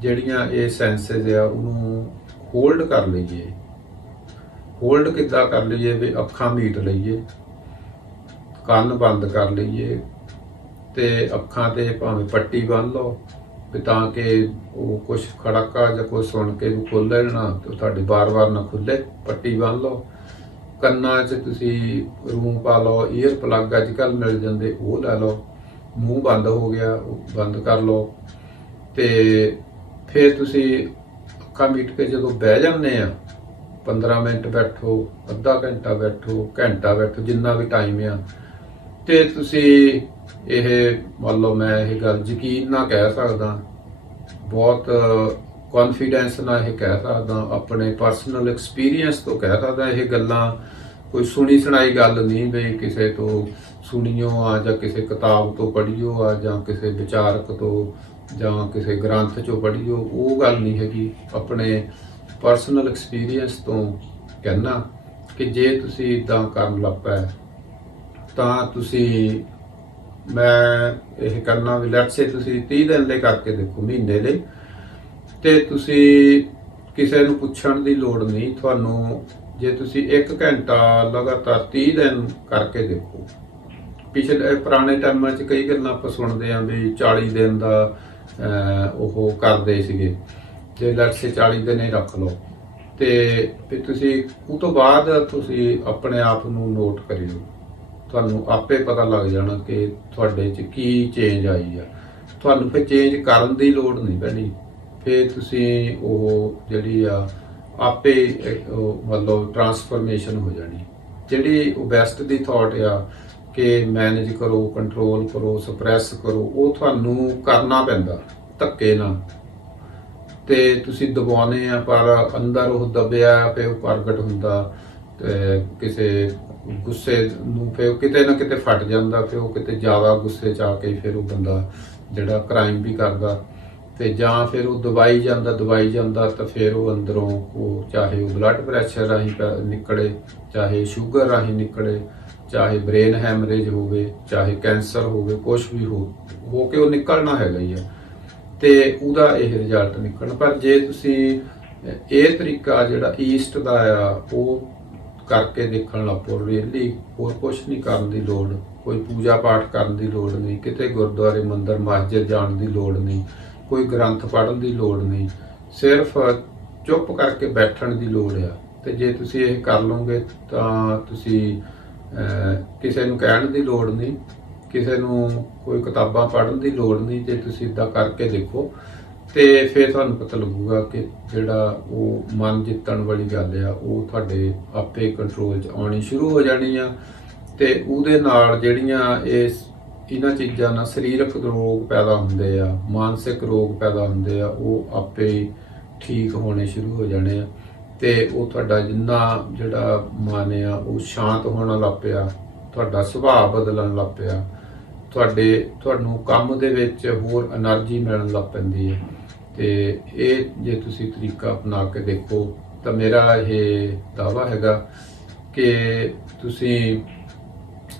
ਜਿਹੜੀਆਂ ਇਹ ਸੈਂਸਸ ਆ ਉਹਨੂੰ ਹੋਲਡ ਕਰ ਲਈਏ, ਹੋਲਡ ਕਿੱਦਾਂ ਕਰ ਲਈਏ ਵੀ ਅੱਖਾਂ ਮੀਟ ਲਈਏ, ਕੰਨ ਬੰਦ ਕਰ ਲਈਏ, ਤੇ ਅੱਖਾਂ ਤੇ ਭਾਵੇਂ ਪੱਟੀ ਬੰਨ ਲਓ ਵੀ ਤਾਂ ਕਿ ਉਹ ਕੁਝ ਖੜਕਾ ਜਾਂ ਕੁਝ ਸੁਣ ਕੇ ਵੀ ਖੁੱਲ੍ਹੇ ਨਾ, ਤੇ ਤੁਹਾਡੇ ਬਾਰ-ਬਾਰ ਨਾ ਖੁੱਲੇ, ਪੱਟੀ ਬੰਨ ਲਓ। ਕੰਨਾਂ 'ਚ ਤੁਸੀਂ ਰੂੰ ਪਾ ਲਓ, ਈਅਰ ਪਲੱਗ ਅੱਜ ਕੱਲ੍ਹ ਮਿਲ ਜਾਂਦੇ ਉਹ ਲੈ ਲਓ। ਮੂੰਹ ਬੰਦ ਹੋ ਗਿਆ ਉਹ ਬੰਦ ਕਰ ਲਓ। ਤੇ ਫਿਰ ਤੁਸੀਂ ਅੱਖਾਂ ਮੀਟ ਕੇ ਜਦੋਂ ਬਹਿ ਜਾਂਦੇ ਆ, 15 ਮਿੰਟ ਬੈਠੋ, ਅੱਧਾ ਘੰਟਾ ਬੈਠੋ, ਘੰਟਾ ਬੈਠੋ, ਜਿੰਨਾ ਵੀ ਟਾਈਮ ਆ, ਤੇ ਤੁਸੀਂ ਇਹ ਮੰਨ ਲਓ, ਮੈਂ ਇਹ ਗੱਲ ਯਕੀਨ ਨਾਲ ਕਹਿ ਸਕਦਾ, ਬਹੁਤ ਕੌਨਫੀਡੈਂਸ ਨਾਲ ਇਹ ਕਹਿ ਸਕਦਾ, ਆਪਣੇ ਪਰਸਨਲ ਐਕਸਪੀਰੀਅੰਸ ਤੋਂ ਕਹਿ ਸਕਦਾ। ਇਹ ਗੱਲਾਂ ਕੋਈ ਸੁਣੀ ਸੁਣਾਈ ਗੱਲ ਨਹੀਂ ਵੀ ਕਿਸੇ ਤੋਂ ਸੁਣੀਓ ਆ, ਜਾਂ ਕਿਸੇ ਕਿਤਾਬ ਤੋਂ ਪੜ੍ਹੀਓ ਆ, ਜਾਂ ਕਿਸੇ ਵਿਚਾਰਕ ਤੋਂ, ਜਾਂ ਕਿਸੇ ਗ੍ਰੰਥ ਚੋਂ ਪੜ੍ਹੀਓ, ਉਹ ਗੱਲ ਨਹੀਂ ਹੈਗੀ। ਆਪਣੇ ਪਰਸਨਲ ਐਕਸਪੀਰੀਅੰਸ ਤੋਂ ਕਹਿਣਾ ਕਿ ਜੇ ਤੁਸੀਂ ਇੱਦਾਂ ਕਰਨ ਲੱਗ ਪਏ ਤਾਂ ਤੁਸੀਂ, ਮੈਂ ਇਹ ਕਰਨਾ ਵੀ ਲੈਟਸ ਸੇ ਤੁਸੀਂ 30 ਦਿਨ ਲਈ ਕਰਕੇ ਦੇਖੋ, ਮਹੀਨੇ ਲਈ, ਤੇ ਤੁਸੀਂ ਕਿਸੇ ਨੂੰ ਪੁੱਛਣ ਦੀ ਲੋੜ ਨਹੀਂ ਤੁਹਾਨੂੰ। ਜੇ ਤੁਸੀਂ 1 ਘੰਟਾ ਲਗਾਤਾਰ 30 ਦਿਨ ਕਰਕੇ ਦੇਖੋ, ਪਿਛਲੇ ਪੁਰਾਣੇ ਟਾਈਮਾਂ 'ਚ ਕਈ ਗੱਲਾਂ ਆਪਾਂ ਸੁਣਦੇ ਆਂ ਵੀ 40 ਦਿਨ ਦਾ ਉਹ ਕਰਦੇ ਸੀਗੇ, ਜੇ ਲੈਟਸ ਸੇ 40 ਦਿਨ ਹੀ ਰੱਖ ਲਓ, ਤੇ ਫਿਰ ਤੁਸੀਂ ਉਹ ਤੋਂ ਬਾਅਦ ਤੁਸੀਂ ਆਪਣੇ ਆਪ ਨੂੰ ਨੋਟ ਕਰਿਓ, ਤੁਹਾਨੂੰ ਆਪੇ ਪਤਾ ਲੱਗ ਜਾਣਾ ਕਿ ਤੁਹਾਡੇ 'ਚ ਕੀ ਚੇਂਜ ਆਈ ਆ। ਤੁਹਾਨੂੰ ਫਿਰ ਚੇਂਜ ਕਰਨ ਦੀ ਲੋੜ ਨਹੀਂ ਪੈਣੀ, ਫਿਰ ਤੁਸੀਂ ਉਹ ਜਿਹੜੀ ਆ ਆਪੇ ਮਤਲਬ ਟਰਾਂਸਫਰਮੇਸ਼ਨ ਹੋ ਜਾਣੀ। ਜਿਹੜੀ ਉਹ ਬੈਸਟ ਦੀ ਥਾਟ ਆ ਕਿ ਮੈਨੇਜ ਕਰੋ, ਕੰਟਰੋਲ ਕਰੋ, ਸਪਰੈਸ ਕਰੋ, ਉਹ ਤੁਹਾਨੂੰ ਕਰਨਾ ਪੈਂਦਾ ਧੱਕੇ ਨਾਲ, ਤੇ ਤੁਸੀਂ ਦਬਾਉਨੇ ਆ, ਪਰ ਅੰਦਰ ਉਹ ਦਬਿਆ ਫਿਰ ਉਹ ਪ੍ਰਗਟ ਹੁੰਦਾ। ਤੇ ਕਿਸੇ ਗੁੱਸੇ ਨੂੰ ਫਿਰ ਕਿਤੇ ਨਾ ਕਿਤੇ ਫਟ ਜਾਂਦਾ, ਫਿਰ ਉਹ ਕਿਤੇ ਜ਼ਿਆਦਾ ਗੁੱਸੇ 'ਚ ਆ ਕੇ ਫਿਰ ਉਹ ਬੰਦਾ ਜਿਹੜਾ ਕ੍ਰਾਈਮ ਵੀ ਕਰਦਾ, ਤੇ ਜਾਂ ਫਿਰ ਉਹ ਦਬਾਈ ਜਾਂਦਾ ਤਾਂ ਫਿਰ ਉਹ ਅੰਦਰੋਂ ਉਹ ਚਾਹੇ ਉਹ ਬਲੱਡ ਪ੍ਰੈਸ਼ਰ ਰਾਹੀਂ ਨਿਕਲੇ, ਚਾਹੇ ਸ਼ੂਗਰ ਰਾਹੀਂ ਨਿਕਲੇ, ਚਾਹੇ ਬ੍ਰੇਨ ਹੈਮਰੇਜ ਹੋਵੇ, ਚਾਹੇ ਕੈਂਸਰ ਹੋਵੇ, ਕੁਛ ਵੀ ਹੋ ਕੇ ਉਹ ਨਿਕਲਣਾ ਹੈਗਾ ਹੀ ਆ, ਤੇ ਉਹਦਾ ਇਹ ਰਿਜ਼ਲਟ ਨਿਕਲਣਾ। ਪਰ ਜੇ ਤੁਸੀਂ ਇਹ ਤਰੀਕਾ ਜਿਹੜਾ ਈਸਟ ਦਾ ਆ ਉਹ ਕਰਕੇ ਦੇਖਣ ਲੱਗ ਪਓ, ਰੀਅਲੀ ਹੋਰ ਕੁਛ ਨਹੀਂ ਕਰਨ ਦੀ ਲੋੜ, ਕੋਈ ਪੂਜਾ ਪਾਠ ਕਰਨ ਦੀ ਲੋੜ ਨਹੀਂ, ਕਿਤੇ ਗੁਰਦੁਆਰੇ ਮੰਦਿਰ ਮਸਜਿਦ ਜਾਣ ਦੀ ਲੋੜ ਨਹੀਂ, ਕੋਈ ਗ੍ਰੰਥ ਪੜ੍ਹਨ ਦੀ ਲੋੜ ਨਹੀਂ, ਸਿਰਫ ਚੁੱਪ ਕਰਕੇ ਬੈਠਣ ਦੀ ਲੋੜ ਆ। ਤੇ ਜੇ ਤੁਸੀਂ ਇਹ ਕਰ ਲਓਗੇ ਤਾਂ ਤੁਸੀਂ ਕਿਸੇ ਨੂੰ ਕਹਿਣ ਦੀ ਲੋੜ ਨਹੀਂ, ਕਿਸੇ ਨੂੰ ਕੋਈ ਕਿਤਾਬਾਂ ਪੜ੍ਹਨ ਦੀ ਲੋੜ ਨਹੀਂ। ਜੇ ਤੁਸੀਂ ਇੱਦਾਂ ਕਰਕੇ ਦੇਖੋ ਤੇ ਫਿਰ ਤੁਹਾਨੂੰ ਪਤਾ ਲੱਗੂਗਾ ਕਿ ਜਿਹੜਾ ਉਹ ਮਨ ਜਿੱਤਣ ਵਾਲੀ ਗੱਲ ਆ ਉਹ ਤੁਹਾਡੇ ਆਪੇ ਕੰਟਰੋਲ 'ਚ ਆਉਣੀ ਸ਼ੁਰੂ ਹੋ ਜਾਣੀ ਆ, ਤੇ ਉਹਦੇ ਨਾਲ ਜਿਹੜੀਆਂ ਇਹਨਾਂ ਚੀਜ਼ਾਂ ਨਾਲ ਸਰੀਰਕ ਰੋਗ ਪੈਦਾ ਹੁੰਦੇ ਆ, ਮਾਨਸਿਕ ਰੋਗ ਪੈਦਾ ਹੁੰਦੇ ਆ, ਉਹ ਆਪੇ ਠੀਕ ਹੋਣੇ ਸ਼ੁਰੂ ਹੋ ਜਾਣੇ ਆ, ਤੇ ਉਹ ਤੁਹਾਡਾ ਜਿੰਨਾ ਜਿਹੜਾ ਮਨ ਆ ਉਹ ਸ਼ਾਂਤ ਹੋਣ ਲੱਗ ਪਿਆ, ਤੁਹਾਡਾ ਸੁਭਾਅ ਬਦਲਣ ਲੱਗ ਪਿਆ, ਤੁਹਾਨੂੰ ਕੰਮ ਦੇ ਵਿੱਚ ਹੋਰ એનર્ਜੀ ਮਿਲਣ ਲੱਗ ਪੈਂਦੀ ਹੈ। ਤੇ ਇਹ ਜੇ ਤੁਸੀਂ ਤਰੀਕਾ ਅਪਣਾ ਕੇ ਦੇਖੋ ਤਾਂ ਮੇਰਾ ਇਹ ਦਾਅਵਾ ਹੈਗਾ ਕਿ ਤੁਸੀਂ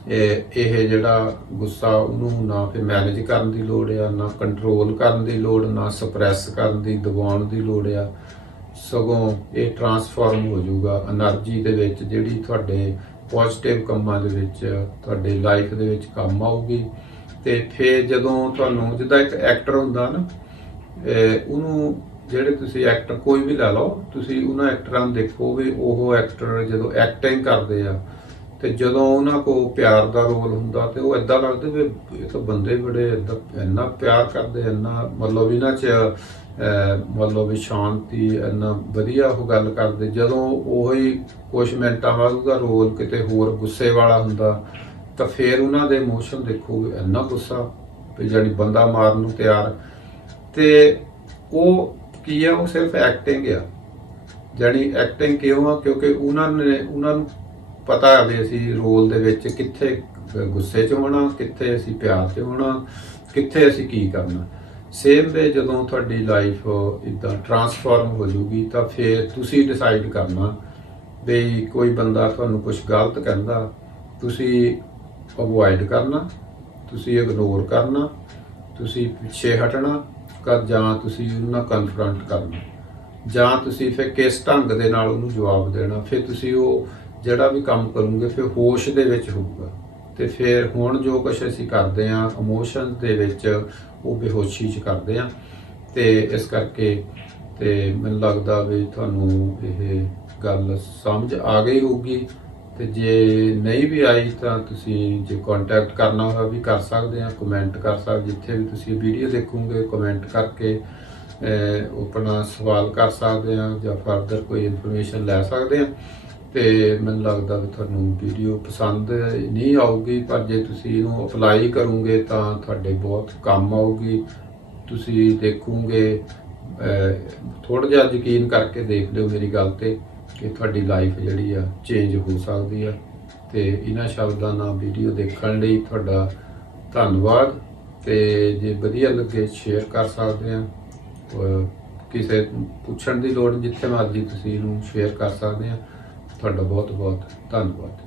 ਇਹ ਜਿਹੜਾ ਗੁੱਸਾ ਉਹਨੂੰ ਨਾ ਫਿਰ ਮੈਨੇਜ ਕਰਨ ਦੀ ਲੋੜ ਆ, ਨਾ ਕੰਟਰੋਲ ਕਰਨ ਦੀ ਲੋੜ, ਨਾ ਸਪਰੈਸ ਕਰਨ ਦੀ, ਦਬਾਉਣ ਦੀ ਲੋੜ ਆ, ਸਗੋਂ ਇਹ ਟਰਾਂਸਫਾਰਮ ਹੋ ਜਾਊਗਾ એનર્ਜੀ ਦੇ ਵਿੱਚ, ਜਿਹੜੀ ਤੁਹਾਡੇ ਪੋਜ਼ਿਟਿਵ ਕੰਮਾਂ ਦੇ ਵਿੱਚ ਤੁਹਾਡੇ ਲਾਈਫ ਦੇ ਵਿੱਚ ਕੰਮ ਆਊਗੀ। ਤੇ ਫਿਰ ਜਦੋਂ ਤੁਹਾਨੂੰ, ਜਿੱਦਾਂ ਇੱਕ ਐਕਟਰ ਹੁੰਦਾ ਨਾ, ਉਹਨੂੰ ਜਿਹੜੇ ਤੁਸੀਂ ਐਕਟਰ ਕੋਈ ਵੀ ਲੈ ਲਓ, ਤੁਸੀਂ ਉਹਨਾਂ ਐਕਟਰਾਂ ਨੂੰ ਦੇਖੋ ਵੀ ਉਹ ਐਕਟਰ ਜਦੋਂ ਐਕਟਿੰਗ ਕਰਦੇ ਆ ਤੇ ਜਦੋਂ ਉਹਨਾਂ ਕੋਲ ਪਿਆਰ ਦਾ ਰੋਲ ਹੁੰਦਾ ਤੇ ਉਹ ਏਦਾਂ ਲੱਗਦਾ ਵੀ ਇਹ ਤਾਂ ਬੰਦੇ ਬੜੇ ਇੰਨਾ ਪਿਆਰ ਕਰਦੇ, ਇੰਨਾ ਮਤਲਬ ਇਹਨਾਂ 'ਚ ਮੰਨ ਲਓ ਵੀ ਸ਼ਾਂਤੀ ਇੰਨਾ ਵਧੀਆ ਉਹ ਗੱਲ ਕਰਦੇ, ਜਦੋਂ ਉਹੀ ਕੁਛ ਮਿੰਟਾਂ ਬਾਅਦ ਉਹਦਾ ਰੋਲ ਕਿਤੇ ਹੋਰ ਗੁੱਸੇ ਵਾਲਾ ਹੁੰਦਾ ਤਾਂ ਫਿਰ ਉਹਨਾਂ ਦੇ ਇਮੋਸ਼ਨ ਦੇਖੋ ਇੰਨਾ ਗੁੱਸਾ ਵੀ ਜਾਣੀ ਬੰਦਾ ਮਾਰਨ ਨੂੰ ਤਿਆਰ। ਤੇ ਉਹ ਕੀ ਆ, ਉਹ ਸਿਰਫ ਐਕਟਿੰਗ ਆ। ਜਾਣੀ ਐਕਟਿੰਗ ਕਿਉਂ ਆ, ਕਿਉਂਕਿ ਉਹਨਾਂ ਨੂੰ ਪਤਾ ਵੀ ਅਸੀਂ ਰੋਲ ਦੇ ਵਿੱਚ ਕਿੱਥੇ ਗੁੱਸੇ 'ਚ ਹੋਣਾ, ਕਿੱਥੇ ਅਸੀਂ ਪਿਆਰ 'ਚ ਹੋਣਾ, ਕਿੱਥੇ ਅਸੀਂ ਕੀ ਕਰਨਾ। ਸੇਮ ਵੇ ਜਦੋਂ ਤੁਹਾਡੀ ਲਾਈਫ ਇੱਦਾਂ ਟਰਾਂਸਫਾਰਮ ਹੋ ਜੂਗੀ ਤਾਂ ਫਿਰ ਤੁਸੀਂ ਡਿਸਾਈਡ ਕਰਨਾ ਵੀ ਕੋਈ ਬੰਦਾ ਤੁਹਾਨੂੰ ਕੁਝ ਗਲਤ ਕਹਿੰਦਾ, ਤੁਸੀਂ ਅਵੋਇਡ ਕਰਨਾ, ਤੁਸੀਂ ਇਗਨੋਰ ਕਰਨਾ, ਤੁਸੀਂ ਪਿੱਛੇ ਹਟਣਾ ਜਾਂ ਤੁਸੀਂ ਉਹਨੂੰ ਨਾਲ ਕਨਫਰੰਟ ਕਰਨਾ, ਜਾਂ ਤੁਸੀਂ ਫਿਰ ਕਿਸ ਢੰਗ ਦੇ ਨਾਲ ਉਹਨੂੰ ਜਵਾਬ ਦੇਣਾ। ਫਿਰ ਤੁਸੀਂ ਉਹ ਜਿਹੜਾ ਵੀ ਕੰਮ ਕਰੋਗੇ ਫਿਰ ਹੋਸ਼ ਦੇ ਵਿੱਚ ਹੋਊਗਾ। ਤੇ ਫਿਰ ਹੁਣ ਜੋ ਕੁਛ ਅਸੀਂ ਕਰਦੇ ਹਾਂ ਇਮੋਸ਼ਨ ਦੇ ਵਿੱਚ, ਉਹ ਬੇਹੋਸ਼ੀ 'ਚ ਕਰਦੇ ਹਾਂ। ਤੇ ਇਸ ਕਰਕੇ ਤੇ ਮੈਨੂੰ ਲੱਗਦਾ ਵੀ ਤੁਹਾਨੂੰ ਇਹ ਗੱਲ ਸਮਝ ਆ ਗਈ ਹੋਊਗੀ। ਤੇ ਜੇ ਨਹੀਂ ਵੀ ਆਈ ਤਾਂ ਤੁਸੀਂ ਜੇ ਕੰਟੈਕਟ ਕਰਨਾ ਹੋਵੇ ਵੀ ਕਰ ਸਕਦੇ ਆ, ਕਮੈਂਟ ਕਰ ਸਕਦੇ, ਜਿੱਥੇ ਵੀ ਤੁਸੀਂ ਵੀਡੀਓ ਦੇਖੋਗੇ ਕਮੈਂਟ ਕਰਕੇ ਆਪਣਾ ਸਵਾਲ ਕਰ ਸਕਦੇ ਆ ਜਾਂ ਫਰਦਰ ਕੋਈ ਇਨਫੋਰਮੇਸ਼ਨ ਲੈ ਸਕਦੇ ਆ। ਤੇ ਮੈਨੂੰ ਲੱਗਦਾ ਵੀ ਤੁਹਾਨੂੰ ਵੀਡੀਓ ਪਸੰਦ ਨਹੀਂ ਆਊਗੀ, ਪਰ ਜੇ ਤੁਸੀਂ ਇਹਨੂੰ ਅਪਲਾਈ ਕਰੋਗੇ ਤਾਂ ਤੁਹਾਡੇ ਬਹੁਤ ਕੰਮ ਆਊਗੀ। ਤੁਸੀਂ ਦੇਖੋਗੇ, ਥੋੜ੍ਹਾ ਜਿਹਾ ਯਕੀਨ ਕਰਕੇ ਦੇਖ ਲਿਓ ਮੇਰੀ ਗੱਲ ਤੇ ਕਿ ਤੁਹਾਡੀ ਲਾਈਫ ਜਿਹੜੀ ਆ ਚੇਂਜ ਹੋ ਸਕਦੀ ਆ। ਤੇ ਇਹਨਾਂ ਸ਼ਬਦਾਂ ਨਾਲ ਵੀਡੀਓ ਦੇਖਣ ਲਈ ਤੁਹਾਡਾ ਧੰਨਵਾਦ। ਤੇ ਜੇ ਵਧੀਆ ਲੱਗੇ ਸ਼ੇਅਰ ਕਰ ਸਕਦੇ ਆ, ਕਿਸੇ ਪੁੱਛਣ ਦੀ ਲੋੜ, ਜਿੱਥੇ ਮਰਜ਼ੀ ਤੁਸੀਂ ਇਹਨੂੰ ਸ਼ੇਅਰ ਕਰ ਸਕਦੇ ਆ। ਤੁਹਾਡਾ ਬਹੁਤ ਬਹੁਤ ਧੰਨਵਾਦ।